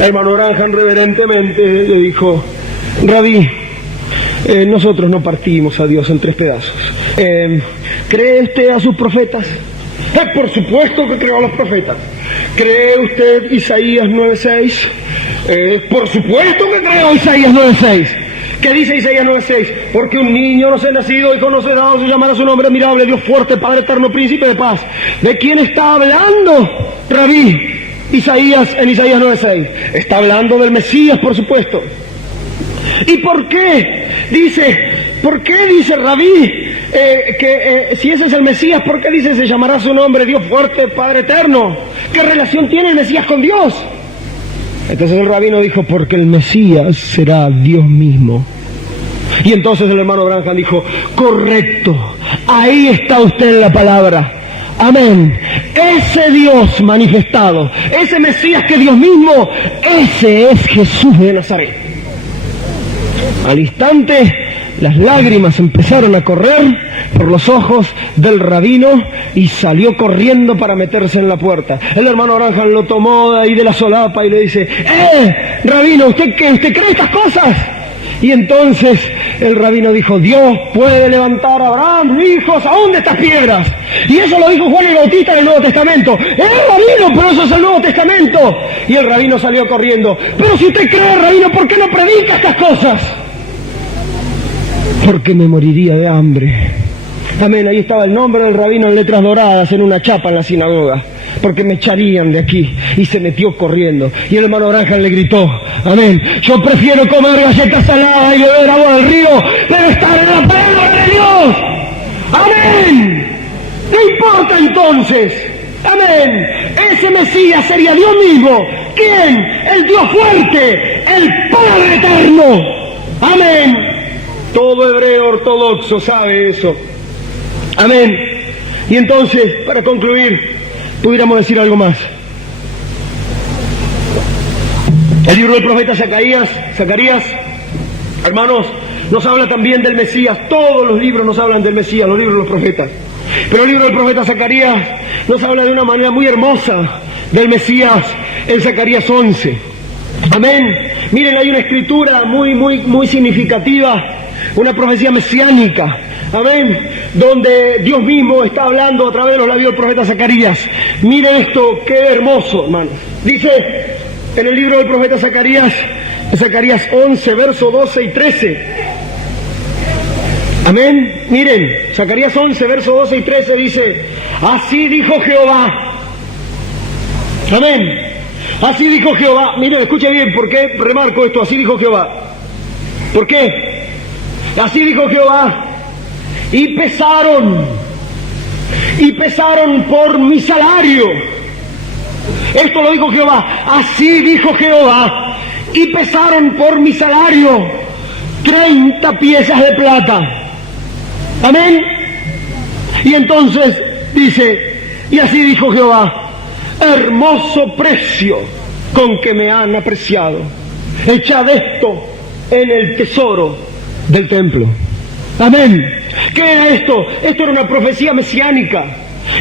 El hermano Branham reverentemente le dijo: Rabí, nosotros no partimos a Dios en 3 pedazos. ¿Cree usted a sus profetas? Por supuesto que creo a los profetas. ¿Cree usted Isaías 9:6? Por supuesto que creo Isaías 9:6. ¿Qué dice Isaías 9:6? Porque un niño nos ha nacido, hijo nos ha dado, se llamará su nombre admirable, Dios fuerte, Padre eterno, príncipe de paz. ¿De quién está hablando, Rabí? Isaías, en Isaías 9:6. Está hablando del Mesías, por supuesto. ¿Y por qué? ¿Por qué dice Rabí si ese es el Mesías, por qué dice se llamará su nombre Dios fuerte, Padre eterno? ¿Qué relación tiene el Mesías con Dios? Entonces el rabino dijo: porque el Mesías será Dios mismo. Y entonces el hermano Branham dijo: correcto, ahí está usted en la palabra. Amén. Ese Dios manifestado, ese Mesías que Dios mismo, ese es Jesús de Nazaret. Al instante, las lágrimas empezaron a correr por los ojos del rabino y salió corriendo para meterse en la puerta. El hermano Branham lo tomó de ahí de la solapa y le dice: rabino, ¿usted qué? ¿Usted cree estas cosas? Y entonces el rabino dijo: Dios puede levantar a Abraham hijos aún de estas piedras. Y eso lo dijo Juan el Bautista en el Nuevo Testamento. Rabino, pero eso es el Nuevo Testamento. Y el rabino salió corriendo: pero si usted cree, rabino, ¿por qué no predica estas cosas? Porque me moriría de hambre. Amén, ahí estaba el nombre del rabino en letras doradas en una chapa en la sinagoga. Porque me echarían de aquí. Y se metió corriendo. Y el hermano Branham le gritó: amén, yo prefiero comer galletas saladas y beber agua del río, pero estar en la palabra de Dios. Amén. No importa entonces. Amén. Ese Mesías sería Dios mismo. ¿Quién? El Dios fuerte, el Padre eterno. Amén. Todo hebreo ortodoxo sabe eso. Amén. Y entonces, para concluir, pudiéramos decir algo más. El libro del profeta Zacarías, hermanos, nos habla también del Mesías. Todos los libros nos hablan del Mesías, los libros de los profetas. Pero el libro del profeta Zacarías nos habla de una manera muy hermosa del Mesías en Zacarías 11. Amén. Miren, hay una escritura muy significativa, una profecía mesiánica. Amén. Donde Dios mismo está hablando a través de los labios del profeta Zacarías. Miren esto, qué hermoso, hermanos. Dice en el libro del profeta Zacarías 11, versos 12 y 13. Amén. Miren, Zacarías 11, versos 12 y 13 dice: así dijo Jehová. Amén. Así dijo Jehová. Miren, escuchen bien, ¿por qué remarco esto? Así dijo Jehová. ¿Por qué? Así dijo Jehová: y pesaron por mi salario. Esto lo dijo Jehová. Así dijo Jehová: y pesaron por mi salario 30 piezas de plata. Amén. Y entonces dice, y así dijo Jehová, hermoso precio con que me han apreciado. Echad esto en el tesoro del templo. Amén. ¿Qué era esto? Esto era una profecía mesiánica.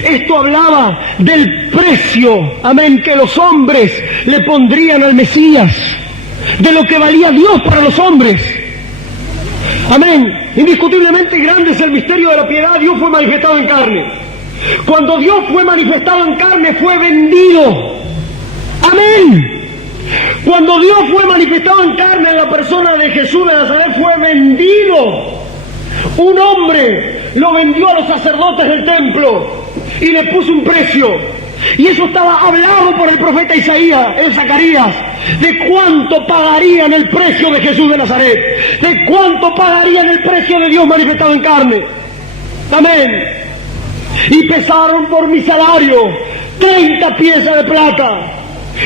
Esto hablaba del precio, amén, que los hombres le pondrían al Mesías, de lo que valía Dios para los hombres. Amén. Indiscutiblemente grande es el misterio de la piedad. Dios fue manifestado en carne. Cuando Dios fue manifestado en carne, fue vendido. Amén. Cuando Dios fue manifestado en carne en la persona de Jesús de Nazaret, fue vendido. Un hombre lo vendió a los sacerdotes del templo y le puso un precio. Y eso estaba hablado por el profeta Zacarías, de cuánto pagarían el precio de Jesús de Nazaret, de cuánto pagarían el precio de Dios manifestado en carne. Amén. Y pesaron por mi salario 30 piezas de plata.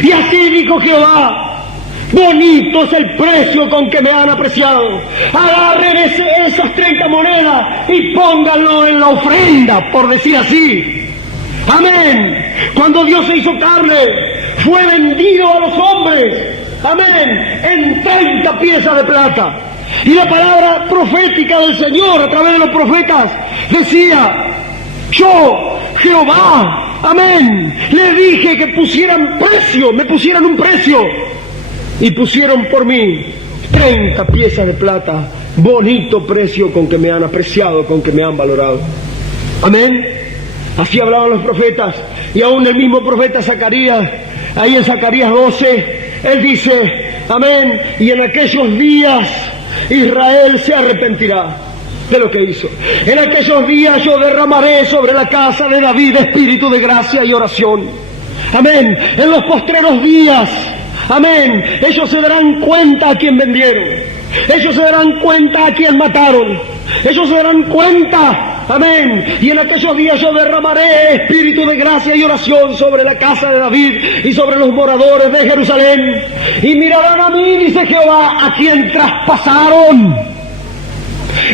Y así dijo Jehová, bonito es el precio con que me han apreciado. Agarren esas 30 monedas y pónganlo en la ofrenda, por decir así. Amén. Cuando Dios se hizo carne, fue vendido a los hombres. Amén. En 30 piezas de plata. Y la palabra profética del Señor a través de los profetas decía, yo, Jehová, amén, le dije que pusieran precio, me pusieran un precio. Y pusieron por mí 30 piezas de plata, bonito precio con que me han apreciado, con que me han valorado. Amén. Así hablaban los profetas. Y aún el mismo profeta Zacarías, ahí en Zacarías 12, él dice, amén, y en aquellos días Israel se arrepentirá de lo que hizo. En aquellos días yo derramaré sobre la casa de David espíritu de gracia y oración. Amén. En los postreros días, amén, ellos se darán cuenta a quién vendieron. Ellos se darán cuenta a quién mataron. Ellos se darán cuenta, amén. Y en aquellos días yo derramaré espíritu de gracia y oración sobre la casa de David y sobre los moradores de Jerusalén. Y mirarán a mí, dice Jehová, a quien traspasaron.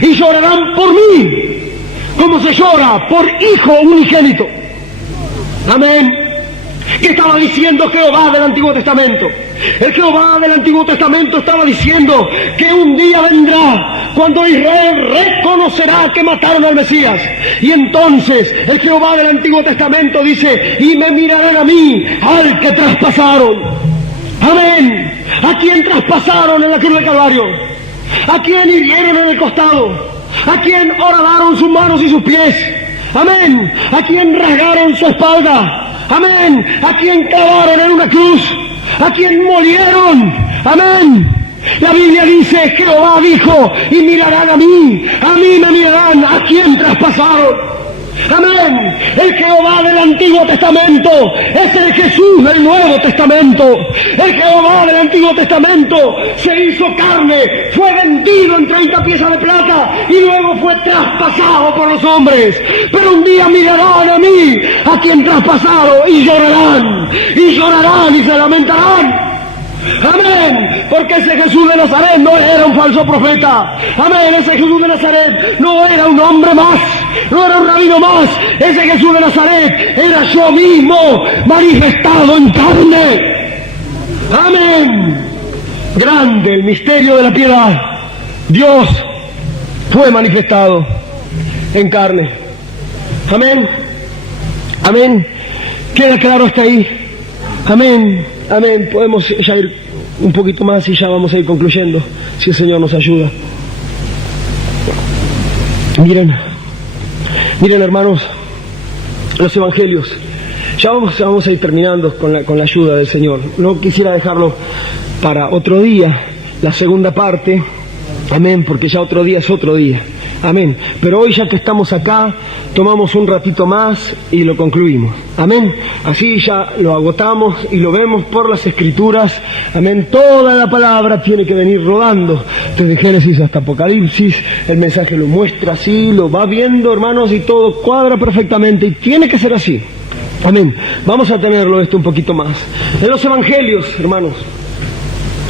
Y llorarán por mí, como se llora por hijo unigénito. Amén. ¿Qué estaba diciendo Jehová del Antiguo Testamento? El Jehová del Antiguo Testamento estaba diciendo que un día vendrá cuando Israel reconocerá que mataron al Mesías. Y entonces el Jehová del Antiguo Testamento dice, y me mirarán a mí, al que traspasaron. Amén. ¿A quién traspasaron en la cruz del Calvario? ¿A quién hirieron en el costado? ¿A quién horadaron sus manos y sus pies? Amén. ¿A quién rasgaron su espalda? Amén. ¿A quién clavaron en una cruz? ¿A quién molieron? Amén. La Biblia dice, Jehová dijo, y mirarán a mí me mirarán, ¿a quién traspasaron? Amén. El Jehová del Antiguo Testamento es el Jesús del Nuevo Testamento. El Jehová del Antiguo Testamento se hizo carne, fue vendido en 30 piezas de plata y luego fue traspasado por los hombres. Pero un día mirarán a mí, a quien traspasaron, y llorarán y se lamentarán. Amén, porque ese Jesús de Nazaret no era un falso profeta. Amén, ese Jesús de Nazaret no era un hombre más, no era un rabino más. Ese Jesús de Nazaret era yo mismo manifestado en carne. Amén. Grande el misterio de la piedad. Dios fue manifestado en carne. Amén. Amén. ¿Queda claro hasta ahí? Amén. Amén. Podemos ya ir un poquito más y ya vamos a ir concluyendo, si el Señor nos ayuda. Miren hermanos, los evangelios. Ya vamos a ir terminando con la ayuda del Señor. No quisiera dejarlo para otro día, la segunda parte. Amén, porque ya otro día es otro día. Amén. Pero hoy, ya que estamos acá, tomamos un ratito más y lo concluimos. Amén. Así ya lo agotamos y lo vemos por las Escrituras. Amén. Toda la palabra tiene que venir rodando. Desde Génesis hasta Apocalipsis, el mensaje lo muestra así, lo va viendo, hermanos, y todo cuadra perfectamente. Y tiene que ser así. Amén. Vamos a tenerlo esto un poquito más. En los Evangelios, hermanos.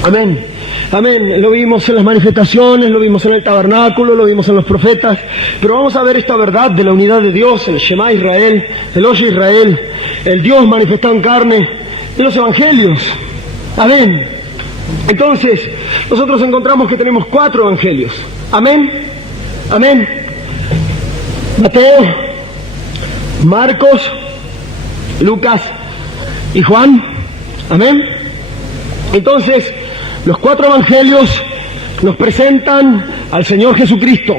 Amén. Amén. Lo vimos en las manifestaciones, lo vimos en el tabernáculo, lo vimos en los profetas. Pero vamos a ver esta verdad de la unidad de Dios, el Shema Israel, el Oye Israel, el Dios manifestado en carne, en los evangelios. Amén. Entonces, nosotros encontramos que tenemos 4 evangelios. Amén. Amén. Mateo, Marcos, Lucas y Juan. Amén. Entonces, los 4 evangelios nos presentan al Señor Jesucristo.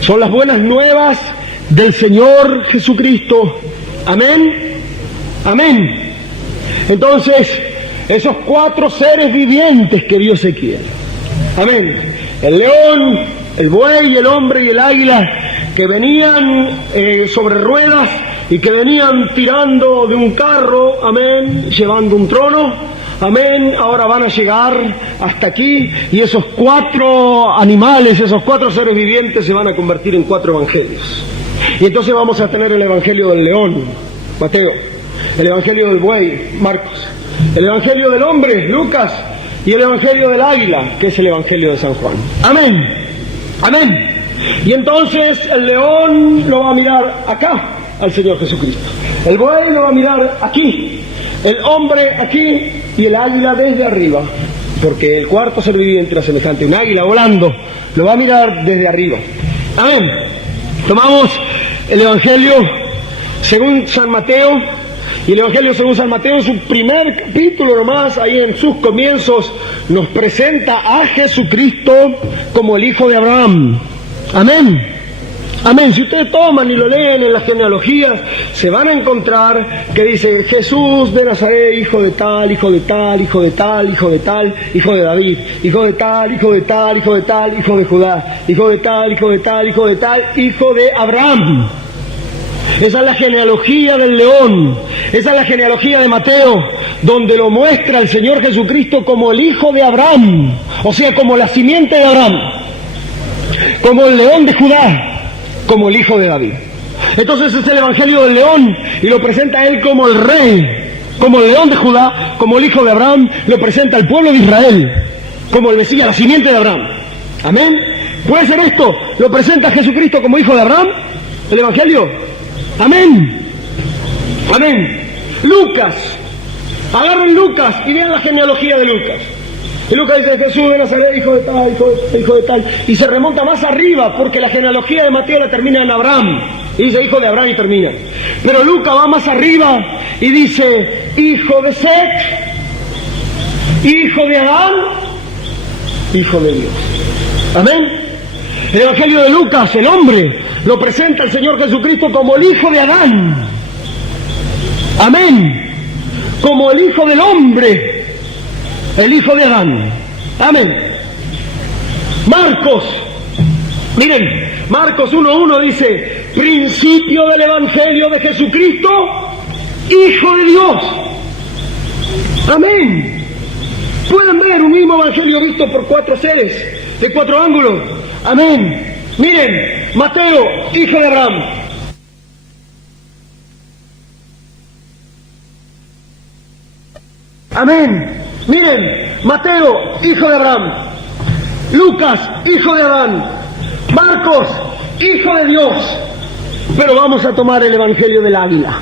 Son las buenas nuevas del Señor Jesucristo. Amén. Amén. Entonces, esos 4 seres vivientes que vio Ezequiel. Amén. El león, el buey, el hombre y el águila que venían sobre ruedas y que venían tirando de un carro, amén, llevando un trono, amén, ahora van a llegar hasta aquí y esos 4 animales, esos 4 seres vivientes se van a convertir en 4 evangelios. Y entonces vamos a tener el evangelio del león, Mateo, el evangelio del buey, Marcos, el evangelio del hombre, Lucas, y el evangelio del águila, que es el evangelio de San Juan. Amén. Amén. Y entonces el león lo va a mirar acá al Señor Jesucristo. El buey lo va a mirar aquí. El hombre aquí y el águila desde arriba. Porque el cuarto ser viviente era semejante a un águila volando. Lo va a mirar desde arriba. Amén. Tomamos el evangelio según San Mateo. Y el evangelio según San Mateo en su primer capítulo nomás, ahí en sus comienzos, nos presenta a Jesucristo como el hijo de Abraham. Amén. Amén. Si ustedes toman y lo leen en las genealogías, se van a encontrar que dice Jesús de Nazaret, hijo de tal, hijo de tal, hijo de tal, hijo de tal, hijo de David, hijo de tal, hijo de tal, hijo de tal, hijo de Judá, hijo de tal, hijo de tal, hijo de tal, hijo de Abraham. Esa es la genealogía del león, esa es la genealogía de Mateo, donde lo muestra el Señor Jesucristo como el hijo de Abraham, o sea, como la simiente de Abraham, como el león de Judá, como el hijo de David. Entonces es el evangelio del león y lo presenta él como el rey, como el león de Judá, como el hijo de Abraham, lo presenta el pueblo de Israel, como el Mesías, la simiente de Abraham. Amén. ¿Puede ser esto? ¿Lo presenta Jesucristo como hijo de Abraham? ¿El evangelio? Amén. Amén. Lucas. Agarren Lucas y vean la genealogía de Lucas. Y Lucas dice Jesús de Nazaret, hijo de tal, hijo de tal. Y se remonta más arriba porque la genealogía de Mateo la termina en Abraham. Y dice hijo de Abraham y termina. Pero Lucas va más arriba y dice hijo de Seth, hijo de Adán, hijo de Dios. Amén. El evangelio de Lucas, el hombre, lo presenta el Señor Jesucristo como el hijo de Adán. Amén. Como el hijo del hombre, el hijo de Adán. Amén. Marcos, miren, Marcos 1:1 dice, principio del evangelio de Jesucristo, hijo de Dios. Amén. Pueden ver un mismo evangelio visto por 4 seres, de 4 ángulos. Amén. Miren, Mateo, hijo de Abraham. Amén. Miren, Mateo, hijo de Abraham. Lucas, hijo de Adán. Marcos, hijo de Dios. Pero vamos a tomar el evangelio del águila.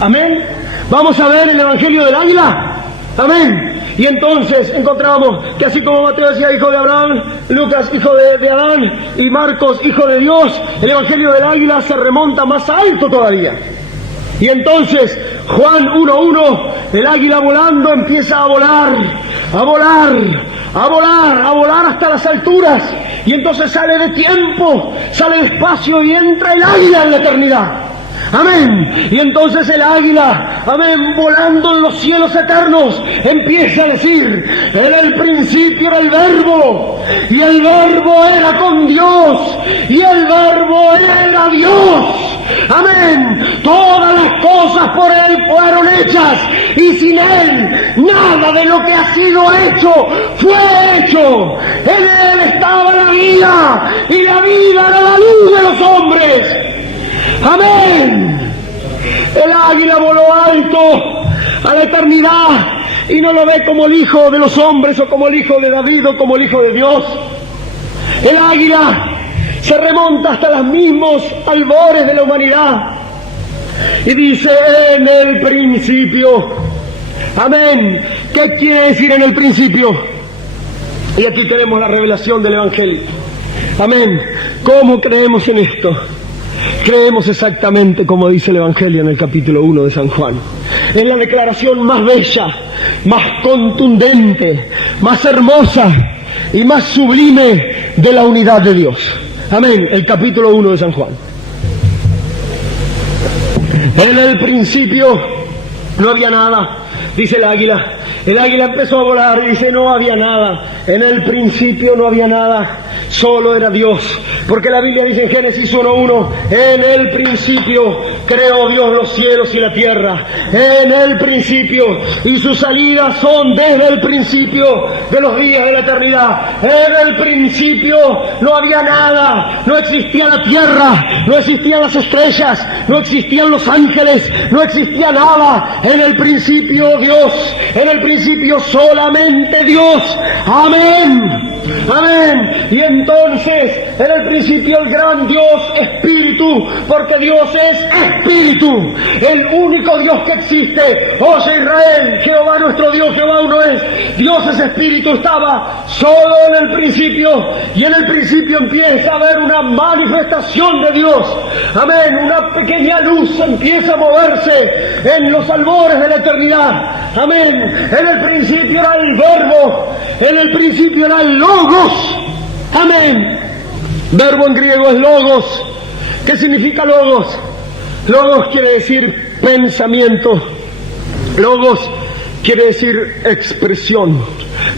Amén. Vamos a ver el evangelio del águila. Amén. Y entonces encontramos que así como Mateo decía hijo de Abraham, Lucas hijo de Adán y Marcos hijo de Dios, el evangelio del águila se remonta más alto todavía. Y entonces Juan 1:1, el águila volando empieza a volar, a volar, a volar, a volar hasta las alturas. Y entonces sale de tiempo, sale de espacio y entra el águila en la eternidad. Amén. Y entonces el águila, amén, volando en los cielos eternos, empieza a decir, en el principio era el verbo, y el verbo era con Dios, y el verbo era Dios. Amén. Todas las cosas por Él fueron hechas, y sin Él nada de lo que ha sido hecho fue hecho. En Él estaba la vida, y la vida era la luz de los hombres. Amén. El águila voló alto a la eternidad y no lo ve como el hijo de los hombres o como el hijo de David o como el hijo de Dios. El águila se remonta hasta los mismos albores de la humanidad y dice: en el principio. Amén. ¿Qué quiere decir en el principio? Y aquí tenemos la revelación del Evangelio. Amén. ¿Cómo creemos en esto? Creemos exactamente como dice el Evangelio en el capítulo 1 de San Juan. Es la declaración más bella, más contundente, más hermosa y más sublime de la unidad de Dios. Amén. El capítulo 1 de San Juan. En el principio no había nada, dice el águila. El águila empezó a volar y dice: no había nada. En el principio no había nada, solo era Dios. Porque la Biblia dice en Génesis 1:1: en el principio creó Dios los cielos y la tierra. En el principio, y sus salidas son desde el principio de los días de la eternidad. En el principio no había nada, no existía la tierra, no existían las estrellas, no existían los ángeles, no existía nada. En el principio Dios, en el principio solamente Dios. Amén. Amén. Y entonces, en el principio el gran Dios Espíritu, porque Dios es Espíritu, el único Dios que existe. Oye Israel, Jehová nuestro Dios, Jehová uno es. Dios es Espíritu, estaba solo en el principio, y en el principio empieza a haber una manifestación de Dios. Amén. Una pequeña luz empieza a moverse en los albores de la eternidad. Amén. En el principio era el Verbo, en el principio era el Logos. Amén. Verbo en griego es logos. ¿Qué significa logos? Logos quiere decir pensamiento. Logos quiere decir expresión.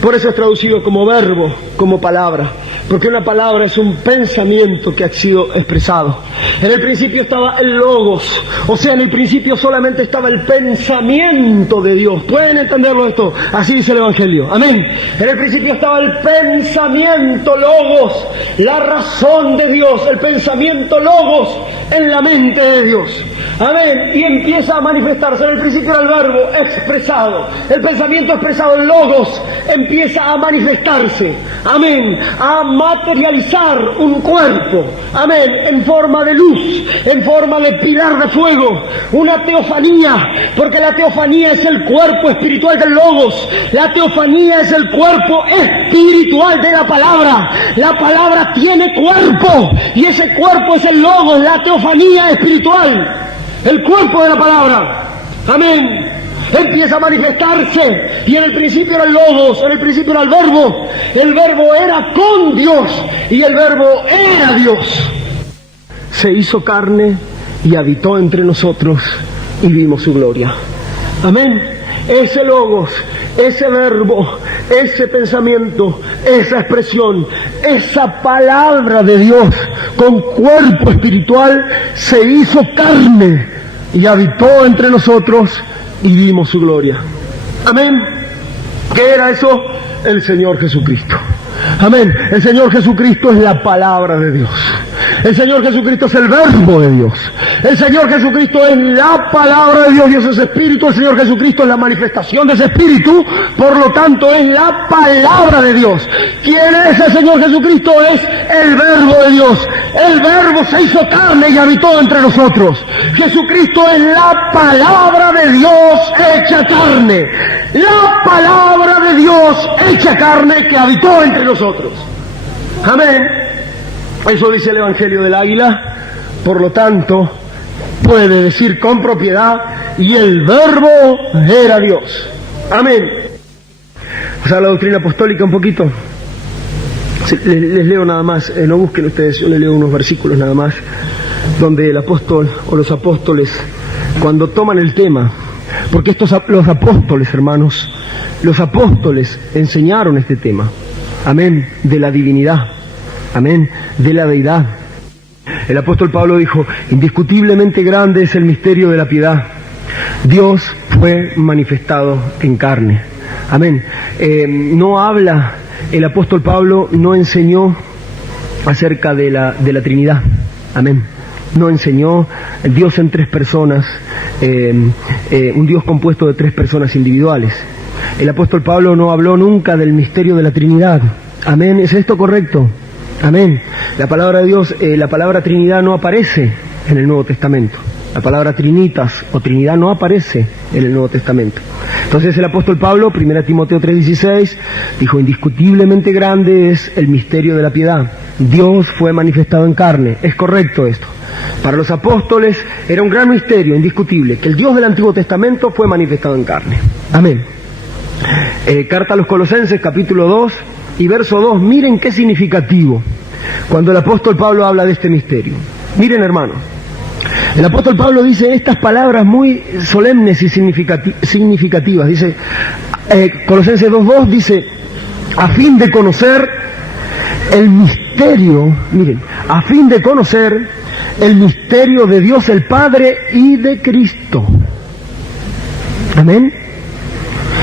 Por eso es traducido como verbo, como palabra. Porque una palabra es un pensamiento que ha sido expresado. En el principio estaba el logos, o sea, en el principio solamente estaba el pensamiento de Dios. ¿Pueden entenderlo esto? Así dice el Evangelio. Amén. En el principio estaba el pensamiento logos, la razón de Dios, el pensamiento logos en la mente de Dios. Amén. Y empieza a manifestarse. En el principio era el verbo expresado, el pensamiento expresado, el logos empieza a manifestarse. Amén. A materializar un cuerpo. Amén. En forma de luz, en forma de pilar de fuego. Una teofanía, porque la teofanía es el cuerpo espiritual del logos. La teofanía es el cuerpo espiritual de la palabra. La palabra tiene cuerpo, y ese cuerpo es el logos, la teofanía espiritual. El cuerpo de la palabra. Amén. Empieza a manifestarse, y en el principio era el logos, en el principio era el verbo era con Dios, y el verbo era Dios. Se hizo carne y habitó entre nosotros, y vimos su gloria. Amén. Ese logos, ese verbo, ese pensamiento, esa expresión, esa palabra de Dios con cuerpo espiritual se hizo carne y habitó entre nosotros, y vimos su gloria. Amén. ¿Qué era eso? El Señor Jesucristo. Amén. El Señor Jesucristo es la palabra de Dios. El Señor Jesucristo es el verbo de Dios. El Señor Jesucristo es la palabra de Dios. Dios es Espíritu. El Señor Jesucristo es la manifestación de ese Espíritu. Por lo tanto, es la palabra de Dios. ¿Quién es el Señor Jesucristo? Es el verbo de Dios. El verbo se hizo carne y habitó entre nosotros. Jesucristo es la palabra de Dios hecha carne. La palabra de Dios hecha carne que habitó entre nosotros. Amén. Eso dice el Evangelio del Águila. Por lo tanto, puede decir con propiedad: y el verbo era Dios. Amén. O sea, la doctrina apostólica un poquito. Les leo nada más, no busquen ustedes, yo les leo unos versículos nada más, donde el apóstol o los apóstoles, cuando toman el tema, porque los apóstoles, hermanos, los apóstoles enseñaron este tema. Amén. De la divinidad. Amén. De la deidad. El apóstol Pablo dijo: indiscutiblemente grande es el misterio de la piedad. Dios fue manifestado en carne. Amén. No habla, el apóstol Pablo no enseñó acerca de la Trinidad. Amén. No enseñó Dios en tres personas, un Dios compuesto de tres personas individuales. El apóstol Pablo no habló nunca del misterio de la Trinidad. Amén. ¿Es esto correcto? Amén. La palabra de Dios, la palabra Trinidad no aparece en el Nuevo Testamento. La palabra Trinitas o Trinidad no aparece en el Nuevo Testamento. Entonces el apóstol Pablo, 1 Timoteo 3:16, dijo: indiscutiblemente grande es el misterio de la piedad. Dios fue manifestado en carne. Es correcto esto. Para los apóstoles era un gran misterio, indiscutible, que el Dios del Antiguo Testamento fue manifestado en carne. Amén. Carta a los Colosenses, capítulo 2 y verso 2. Miren qué significativo cuando el apóstol Pablo habla de este misterio. Miren, hermanos. El apóstol Pablo dice estas palabras muy solemnes y significativas. Dice, Colosenses 2:2 dice: a fin de conocer el misterio, miren, a fin de conocer el misterio de Dios el Padre y de Cristo. Amén.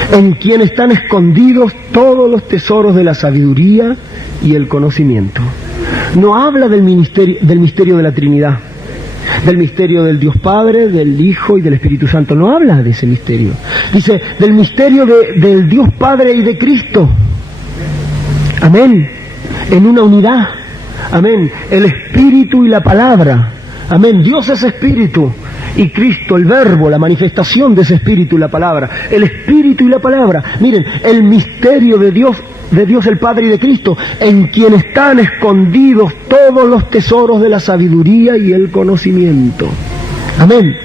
En quien están escondidos todos los tesoros de la sabiduría y el conocimiento. No habla del misterio de la Trinidad, del misterio del Dios Padre, del Hijo y del Espíritu Santo. No habla de ese misterio. Dice del misterio del Dios Padre y de Cristo. Amén. En una unidad. Amén. El Espíritu y la Palabra. Amén. Dios es Espíritu y Cristo, el Verbo, la manifestación de ese Espíritu y la Palabra. El Espíritu y la Palabra. Miren, el misterio de Dios el Padre y de Cristo, en quien están escondidos todos los tesoros de la sabiduría y el conocimiento. Amén.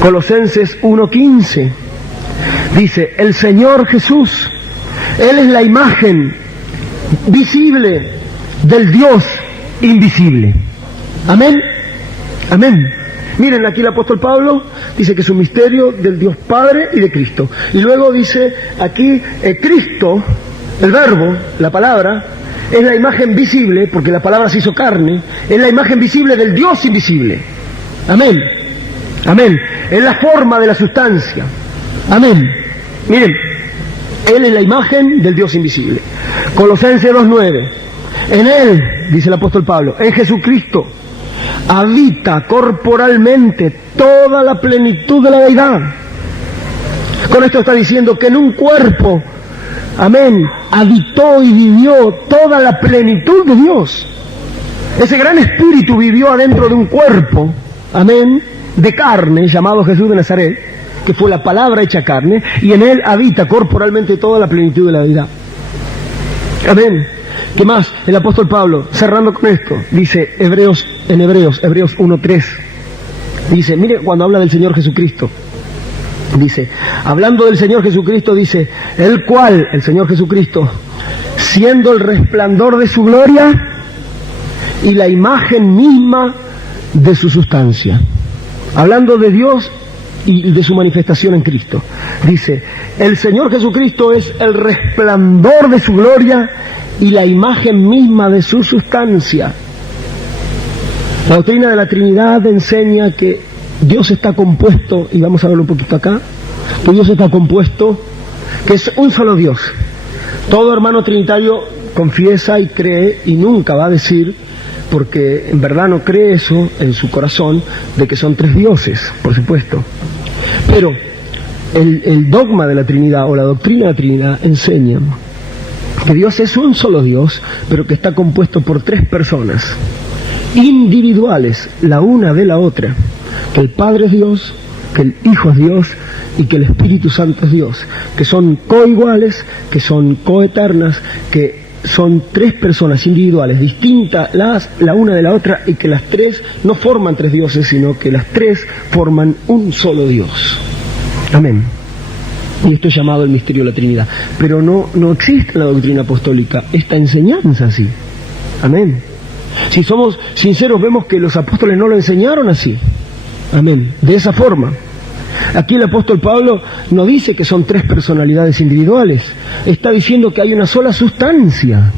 Colosenses 1:15 dice: el Señor Jesús, Él es la imagen visible del Dios invisible. Amén. Amén. Miren, aquí el apóstol Pablo dice que es un misterio del Dios Padre y de Cristo. Y luego dice aquí, Cristo, el Verbo, la Palabra, es la imagen visible, porque la Palabra se hizo carne, es la imagen visible del Dios invisible. Amén. Amén. Es la forma de la sustancia. Amén. Miren, Él es la imagen del Dios invisible. Colosenses 2:9. En Él, dice el apóstol Pablo, en Jesucristo, habita corporalmente toda la plenitud de la deidad. Con esto está diciendo que en un cuerpo, amén, habitó y vivió toda la plenitud de Dios. Ese gran espíritu vivió adentro de un cuerpo, amén, de carne, llamado Jesús de Nazaret, que fue la palabra hecha carne, y en él habita corporalmente toda la plenitud de la deidad. Amén. ¿Qué más? El apóstol Pablo, cerrando con esto, dice Hebreos 1:3, dice, mire cuando habla del Señor Jesucristo, dice, hablando del Señor Jesucristo, dice, el cual, el Señor Jesucristo, siendo el resplandor de su gloria y la imagen misma de su sustancia. Hablando de Dios y de su manifestación en Cristo. Dice, el Señor Jesucristo es el resplandor de su gloria y la imagen misma de su sustancia. La doctrina de la Trinidad enseña que Dios está compuesto, y vamos a verlo un poquito acá, que Dios está compuesto, que es un solo Dios. Todo hermano trinitario confiesa y cree y nunca va a decir, porque en verdad no cree eso en su corazón, de que son tres dioses, por supuesto. Pero el dogma de la Trinidad o la doctrina de la Trinidad enseña que Dios es un solo Dios, pero que está compuesto por tres personas individuales, la una de la otra, que el Padre es Dios, que el Hijo es Dios y que el Espíritu Santo es Dios, que son coiguales, que son coeternas, que son tres personas individuales, distintas la una de la otra, y que las tres no forman tres dioses, sino que las tres forman un solo Dios. Amén. Y esto es llamado el misterio de la Trinidad. Pero no existe en la doctrina apostólica esta enseñanza así. Amén. Si somos sinceros, vemos que los apóstoles no lo enseñaron así. Amén. De esa forma. Aquí el apóstol Pablo no dice que son tres personalidades individuales. Está diciendo que hay una sola sustancia.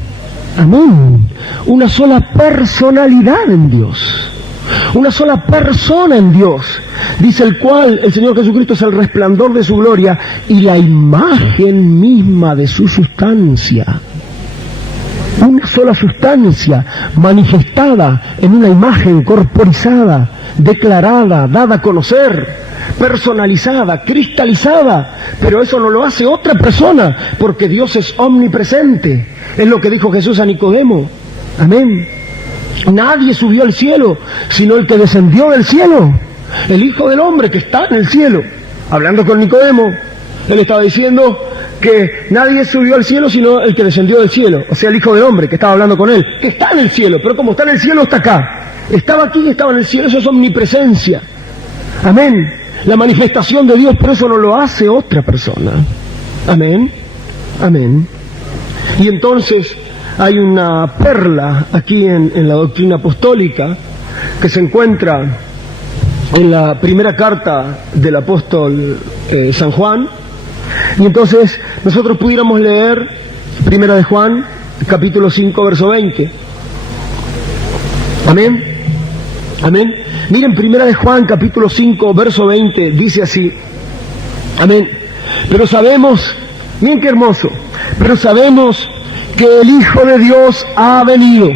Amén. Una sola personalidad en Dios. Una sola persona en Dios. Dice el cual el Señor Jesucristo es el resplandor de su gloria y la imagen misma de su sustancia. Una sola sustancia manifestada en una imagen corporizada, declarada, dada a conocer. personalizada, cristalizada, pero eso no lo hace otra persona, porque Dios es omnipresente. Es lo que dijo Jesús a Nicodemo. Amén. Nadie subió al cielo, sino el que descendió del cielo, el Hijo del Hombre que está en el cielo. Hablando con Nicodemo, él estaba diciendo que nadie subió al cielo sino el que descendió del cielo, o sea, el Hijo del Hombre, que estaba hablando con él, que está en el cielo, pero como está en el cielo, está acá. Estaba aquí y estaba en el cielo, eso es omnipresencia. Amén. La manifestación de Dios, pero eso no lo hace otra persona. Amén. Amén. Y entonces hay una perla aquí en la doctrina apostólica que se encuentra en la primera carta del apóstol San Juan. Y entonces nosotros pudiéramos leer Primera de Juan, capítulo 5, verso 20. Amén. Amén. Miren, Primera de Juan, capítulo 5, verso 20, dice así. Amén. Pero sabemos, miren qué hermoso, pero sabemos que el Hijo de Dios ha venido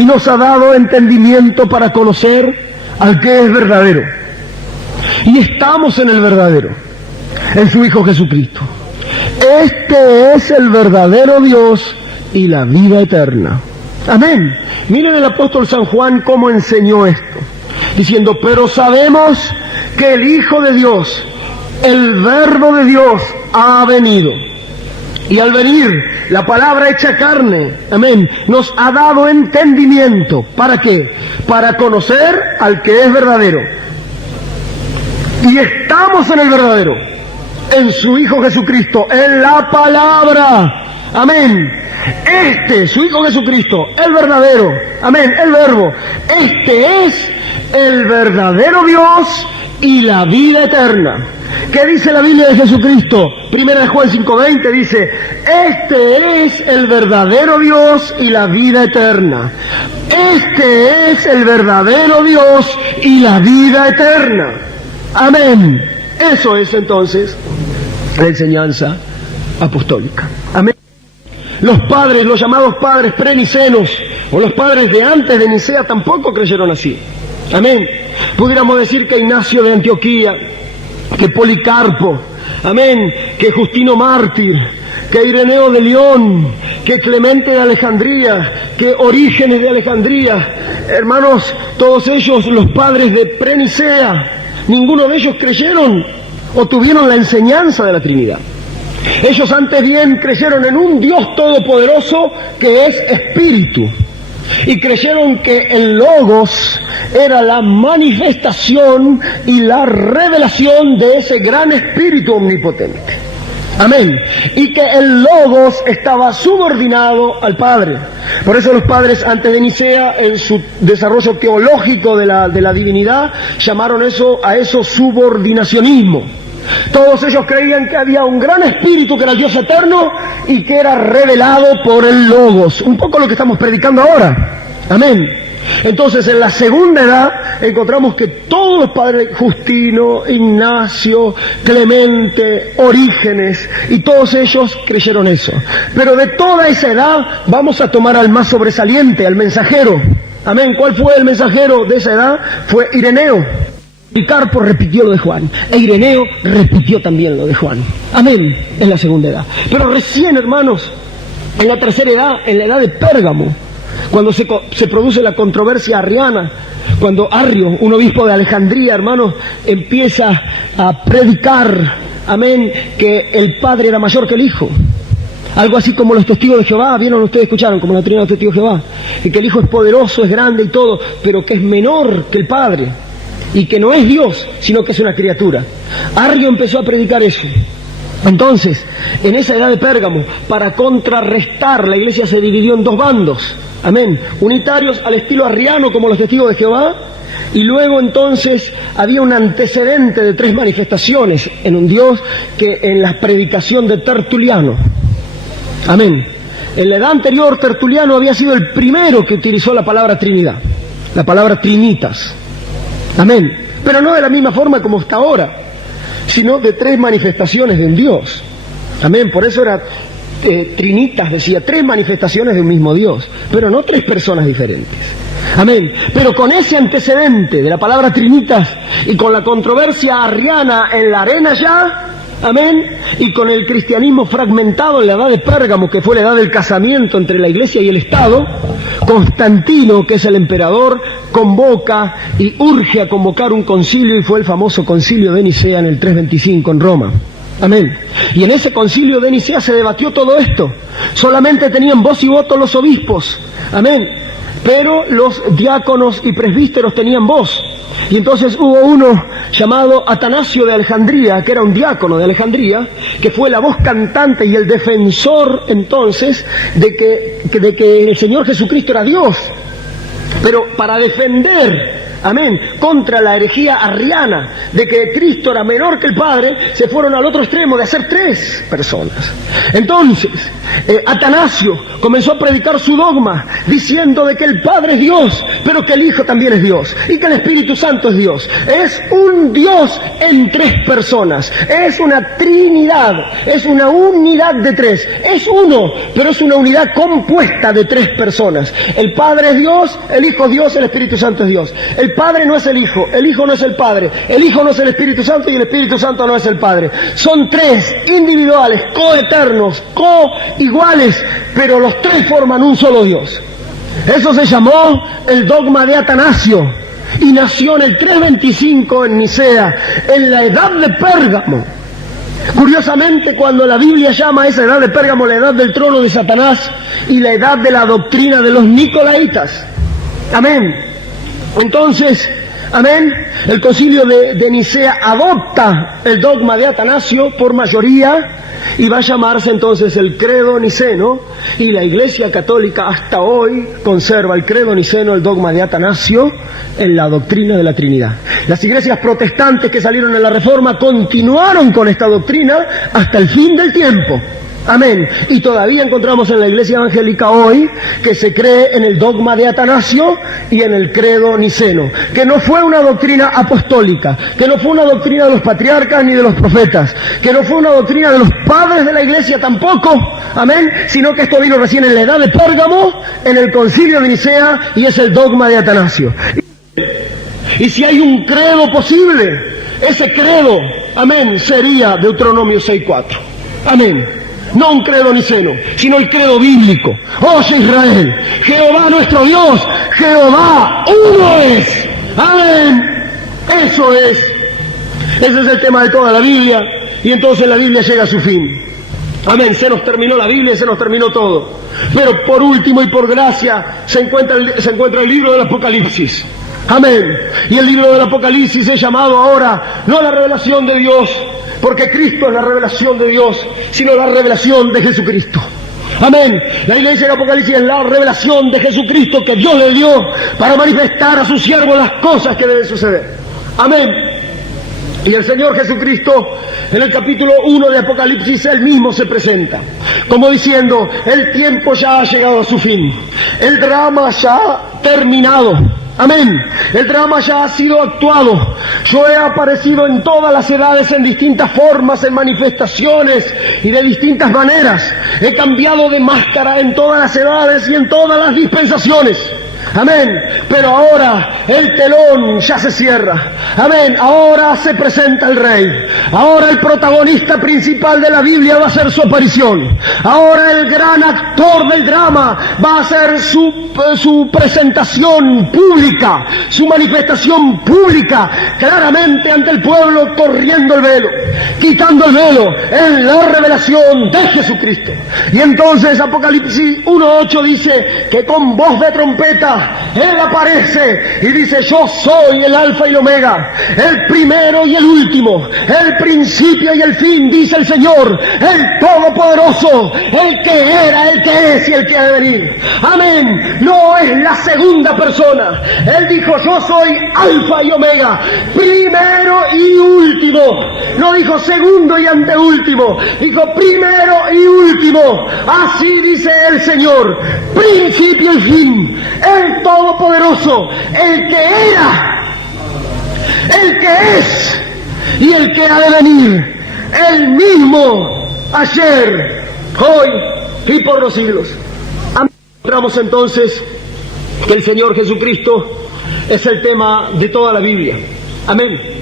y nos ha dado entendimiento para conocer al que es verdadero. Y estamos en el verdadero, en su Hijo Jesucristo. Este es el verdadero Dios y la vida eterna. Amén. Miren el apóstol San Juan cómo enseñó esto, diciendo, pero sabemos que el Hijo de Dios, el Verbo de Dios, ha venido. Y al venir, la palabra hecha carne, amén, nos ha dado entendimiento. ¿Para qué? Para conocer al que es verdadero. Y estamos en el verdadero, en su Hijo Jesucristo, en la palabra. Amén. Su Hijo Jesucristo, el verdadero, amén, el Verbo. Este es el verdadero Dios y la vida eterna. ¿Qué dice la Biblia de Jesucristo? Primera de Juan 5:20 dice, este es el verdadero Dios y la vida eterna. Este es el verdadero Dios y la vida eterna. Amén. Eso es entonces la enseñanza apostólica. Amén. Los padres, los llamados padres prenicenos, o los padres de antes de Nicea, tampoco creyeron así. Amén. Pudiéramos decir que Ignacio de Antioquía, que Policarpo, amén, que Justino Mártir, que Ireneo de León, que Clemente de Alejandría, que Orígenes de Alejandría, hermanos, todos ellos, los padres de prenicea, ninguno de ellos creyeron o tuvieron la enseñanza de la Trinidad. Ellos antes bien creyeron en un Dios todopoderoso que es Espíritu, y creyeron que el Logos era la manifestación y la revelación de ese gran Espíritu omnipotente. Amén. Y que el Logos estaba subordinado al Padre. Por eso los padres antes de Nicea, en su desarrollo teológico de la divinidad, llamaron a eso subordinacionismo. Todos ellos creían que había un gran espíritu que era el Dios eterno y que era revelado por el Logos. Un poco lo que estamos predicando ahora. Amén. Entonces, en la segunda edad encontramos que todos los padres, Justino, Ignacio, Clemente, Orígenes, y todos ellos creyeron eso. Pero de toda esa edad vamos a tomar al más sobresaliente, al mensajero. Amén. ¿Cuál fue el mensajero de esa edad? Fue Ireneo. Policarpo repitió lo de Juan, e Ireneo repitió también lo de Juan. Amén, en la segunda edad. Pero recién, hermanos, en la tercera edad, en la edad de Pérgamo, cuando se produce la controversia arriana, cuando Arrio, un obispo de Alejandría, hermanos, empieza a predicar, amén, que el Padre era mayor que el Hijo. Algo así como los testigos de Jehová, ¿vieron ustedes? Escucharon como la doctrina de los testigos de Jehová, y que el Hijo es poderoso, es grande y todo, pero que es menor que el Padre. Y que no es Dios, sino que es una criatura. Arrio empezó a predicar eso. Entonces, en esa edad de Pérgamo, para contrarrestar, la iglesia se dividió en dos bandos. Amén. Unitarios al estilo arriano, como los testigos de Jehová. Y luego entonces había un antecedente de 3 manifestaciones en un Dios que en la predicación de Tertuliano. Amén. En la edad anterior, Tertuliano había sido el primero que utilizó la palabra Trinidad, la palabra Trinitas. Amén. Pero no de la misma forma como está ahora, sino de 3 manifestaciones de un Dios. Amén. Por eso era Trinitas, decía, 3 manifestaciones de un mismo Dios, pero no 3 personas diferentes. Amén. Pero con ese antecedente de la palabra trinitas y con la controversia arriana en la arena ya, amén, y con el cristianismo fragmentado en la edad de Pérgamo, que fue la edad del casamiento entre la iglesia y el Estado, Constantino, que es el emperador, convoca y urge a convocar un concilio, y fue el famoso concilio de Nicea en el 325 en Roma. Amén. Y en ese concilio de Nicea se debatió todo esto. Solamente tenían voz y voto los obispos. Amén. Pero los diáconos y presbíteros tenían voz. Y entonces hubo uno llamado Atanasio de Alejandría, que era un diácono de Alejandría, que fue la voz cantante y el defensor entonces de que el Señor Jesucristo era Dios. Pero para defender, amén, contra la herejía arriana de que Cristo era menor que el Padre, se fueron al otro extremo de hacer 3 personas. Entonces, Atanasio comenzó a predicar su dogma, diciendo de que el Padre es Dios, pero que el Hijo también es Dios, y que el Espíritu Santo es Dios. Es un Dios en 3 personas, es una Trinidad, es una unidad de 3, es uno, pero es una unidad compuesta de 3 personas. El Padre es Dios, el Hijo es Dios, el Espíritu Santo es Dios. El Padre no es el Hijo no es el Padre, el Hijo no es el Espíritu Santo y el Espíritu Santo no es el Padre. Son 3 individuales, coeternos, coiguales, pero los 3 forman un solo Dios. Eso se llamó el dogma de Atanasio y nació en el 325 en Nicea, en la edad de Pérgamo. Curiosamente, cuando la Biblia llama a esa edad de Pérgamo la edad del trono de Satanás y la edad de la doctrina de los nicolaitas. Amén. Entonces, amén, el concilio de Nicea adopta el dogma de Atanasio por mayoría y va a llamarse entonces el credo niceno, y la Iglesia Católica hasta hoy conserva el credo niceno, el dogma de Atanasio, en la doctrina de la Trinidad. Las iglesias protestantes que salieron en la Reforma continuaron con esta doctrina hasta el fin del tiempo. Amén. Y todavía encontramos en la iglesia evangélica hoy que se cree en el dogma de Atanasio y en el credo niceno, que no fue una doctrina apostólica, que no fue una doctrina de los patriarcas ni de los profetas, que no fue una doctrina de los padres de la iglesia tampoco, amén, sino que esto vino recién en la edad de Pérgamo, en el concilio de Nicea, y es el dogma de Atanasio. Y si hay un credo posible, ese credo, amén, sería Deuteronomio 6:4. Amén. No un credo niceno, sino el credo bíblico. Oye Israel, Jehová nuestro Dios, Jehová uno es. Amén. Eso es. Ese es el tema de toda la Biblia. Y entonces la Biblia llega a su fin. Amén. Se nos terminó la Biblia y se nos terminó todo. Pero por último y por gracia se encuentra el libro del Apocalipsis. Amén. Y el libro del Apocalipsis es llamado ahora no la revelación de Dios, porque Cristo es la revelación de Dios, sino la revelación de Jesucristo. Amén. La iglesia del Apocalipsis es la revelación de Jesucristo que Dios le dio para manifestar a sus siervos las cosas que deben suceder. Amén. Y el Señor Jesucristo, en el capítulo 1 de Apocalipsis, Él mismo se presenta, como diciendo, el tiempo ya ha llegado a su fin, el drama ya ha terminado. Amén. El drama ya ha sido actuado. Yo he aparecido en todas las edades, en distintas formas, en manifestaciones y de distintas maneras. He cambiado de máscara en todas las edades y en todas las dispensaciones. Amén. Pero ahora el telón ya se cierra. Amén. Ahora se presenta el Rey. Ahora el protagonista principal de la Biblia va a ser su aparición. Ahora el gran actor del drama va a ser su presentación pública, su manifestación pública, claramente ante el pueblo, corriendo el velo, quitando el velo, en la revelación de Jesucristo. Y entonces Apocalipsis 1:8 dice que con voz de trompeta Él aparece y dice, yo soy el alfa y el omega, el primero y el último, el principio y el fin, dice el Señor, el todopoderoso, el que era, el que es y el que ha de venir. Amén. No es la segunda persona. Él dijo, yo soy alfa y omega, primero y último. No dijo segundo y anteúltimo, dijo primero y último. Así dice el Señor, principio y fin, el todopoderoso, el que era, el que es y el que ha de venir, el mismo ayer, hoy y por los siglos. Encontramos entonces que el Señor Jesucristo es el tema de toda la Biblia. Amén.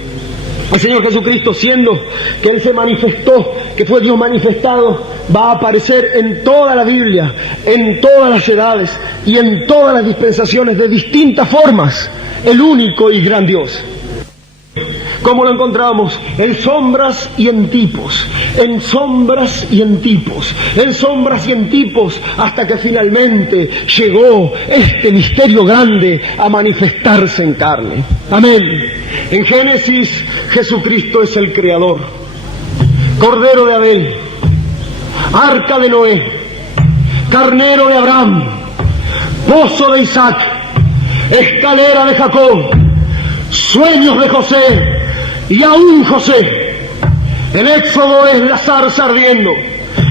El Señor Jesucristo, siendo que Él se manifestó, que fue Dios manifestado, va a aparecer en toda la Biblia, en todas las edades y en todas las dispensaciones de distintas formas, el único y gran Dios. ¿Cómo lo encontramos? En sombras y en tipos, en sombras y en tipos, en sombras y en tipos, hasta que finalmente llegó este misterio grande a manifestarse en carne. Amén. En Génesis, Jesucristo es el Creador, Cordero de Abel, Arca de Noé, Carnero de Abraham, Pozo de Isaac, Escalera de Jacob, Sueños de José y aún José. El Éxodo es la zarza ardiendo,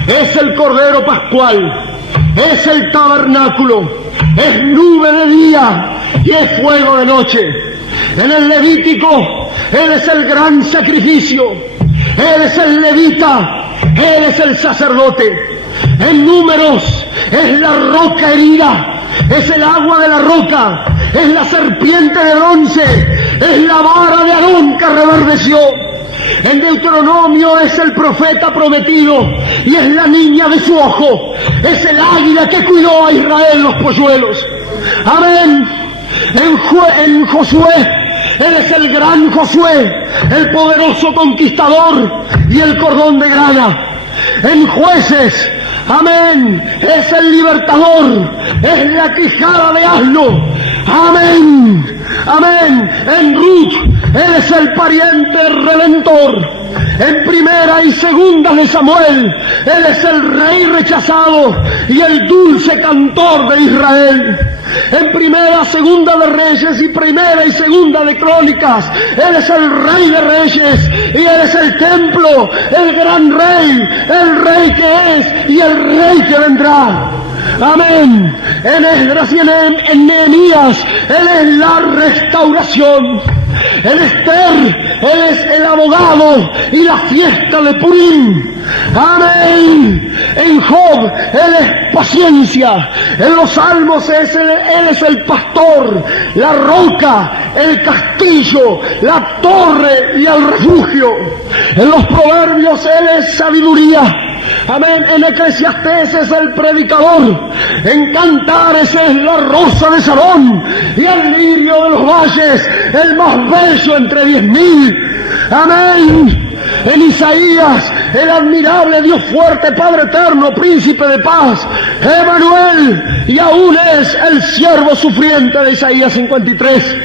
es el Cordero Pascual, es el tabernáculo, es nube de día y es fuego de noche. En el Levítico, Él es el gran sacrificio, Él es el levita, Él es el sacerdote. En Números, es la roca herida, es el agua de la roca, es la serpiente de bronce, es la vara de Aarón que reverdeció. En Deuteronomio es el profeta prometido y es la niña de su ojo, es el águila que cuidó a Israel los polluelos. Amén. En Josué, Él es el gran Josué, el poderoso conquistador y el cordón de grana. En Jueces, amén, es el libertador, es la quijada de asno. Amén, amén. En Ruth, Él es el pariente redentor. En Primera y Segunda de Samuel, Él es el rey rechazado y el dulce cantor de Israel. En Primera, Segunda de Reyes y Primera y Segunda de Crónicas, Él es el Rey de Reyes y Él es el templo, el gran Rey, el Rey que es y el Rey que vendrá. Amén. En Esdras y en Nehemías, Él es la restauración. En Esther, Él es el abogado y la fiesta de Purim. Amén. En Job, Él es paciencia. En los Salmos, Él es el pastor, la roca, el castillo, la torre y el refugio. En los Proverbios, Él es sabiduría. Amén. En Eclesiastés es el predicador. En Cantares es la rosa de Sarón y el lirio de los valles, el más bello entre 10.000. Amén. En Isaías, el admirable Dios fuerte, Padre eterno, príncipe de paz, Emanuel, y aún es el siervo sufriente de Isaías 53.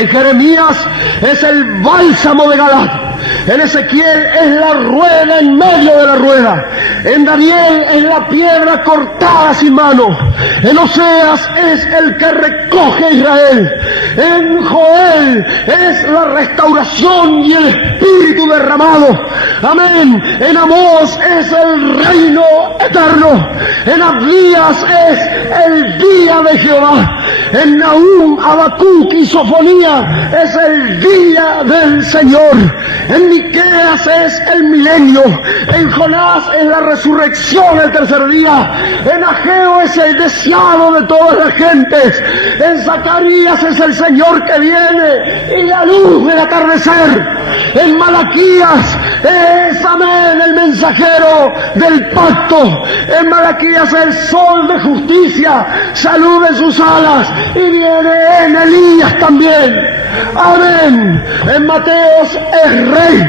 En Jeremías es el bálsamo de Galaad. En Ezequiel es la rueda en medio de la rueda. En Daniel es la piedra cortada sin mano. En Oseas es el que recoge a Israel. En Joel es la restauración y el espíritu derramado. Amén. En Amós es el reino eterno. En Abdías es el día de Jehová. En Nahum, Habacuc y Sofonía es el día del Señor. En Miqueas es el milenio. En Jonás es la resurrección el tercer día. En Ageo es el deseado de todas las gentes. En Zacarías es el Señor que viene y la luz del atardecer. En Malaquías es, amén, el mensajero del pacto. En Malaquías el sol de justicia saluda en sus alas y viene en Elías también. Amén. En Mateos es rey.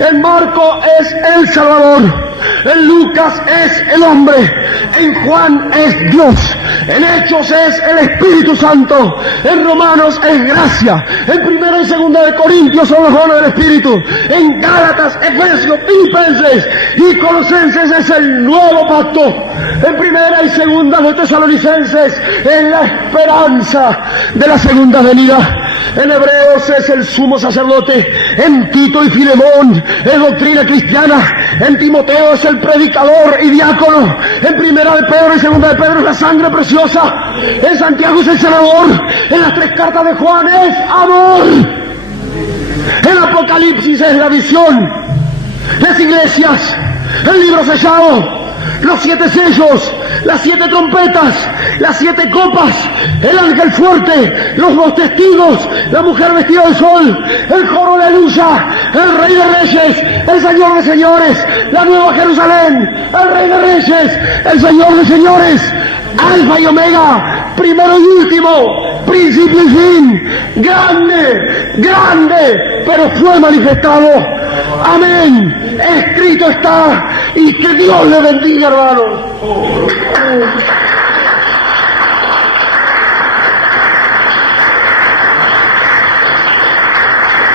En Marcos es el Salvador. En Lucas es el hombre. En Juan es Dios. En Hechos es el Espíritu Santo. En Romanos es gracia. En Primera y Segunda de Corintios son los dones del Espíritu. En Gálatas, Efesios, Filipenses y Colosenses es el nuevo pacto. En Primera y Segunda de Tesalonicenses es la esperanza de la segunda venida. En Hebreos es el sumo sacerdote. En Tito y Filemón es doctrina cristiana. En Timoteo es el predicador y diácono. En Primera de Pedro y Segunda de Pedro es la sangre preciosa. En Santiago es el senador. En las tres cartas de Juan es amor. En Apocalipsis es la visión. Las iglesias, el libro sellado, los 7 sellos, las 7 trompetas, las 7 copas, el ángel fuerte, los 2 testigos, la mujer vestida de sol, el coro de aleluya, el Rey de Reyes, el Señor de Señores, la Nueva Jerusalén, el Rey de Reyes, el Señor de Señores, Alfa y Omega, primero y último, principio y fin, grande, grande, pero fue manifestado. Amén. Escrito está, y que Dios le bendiga, hermanos.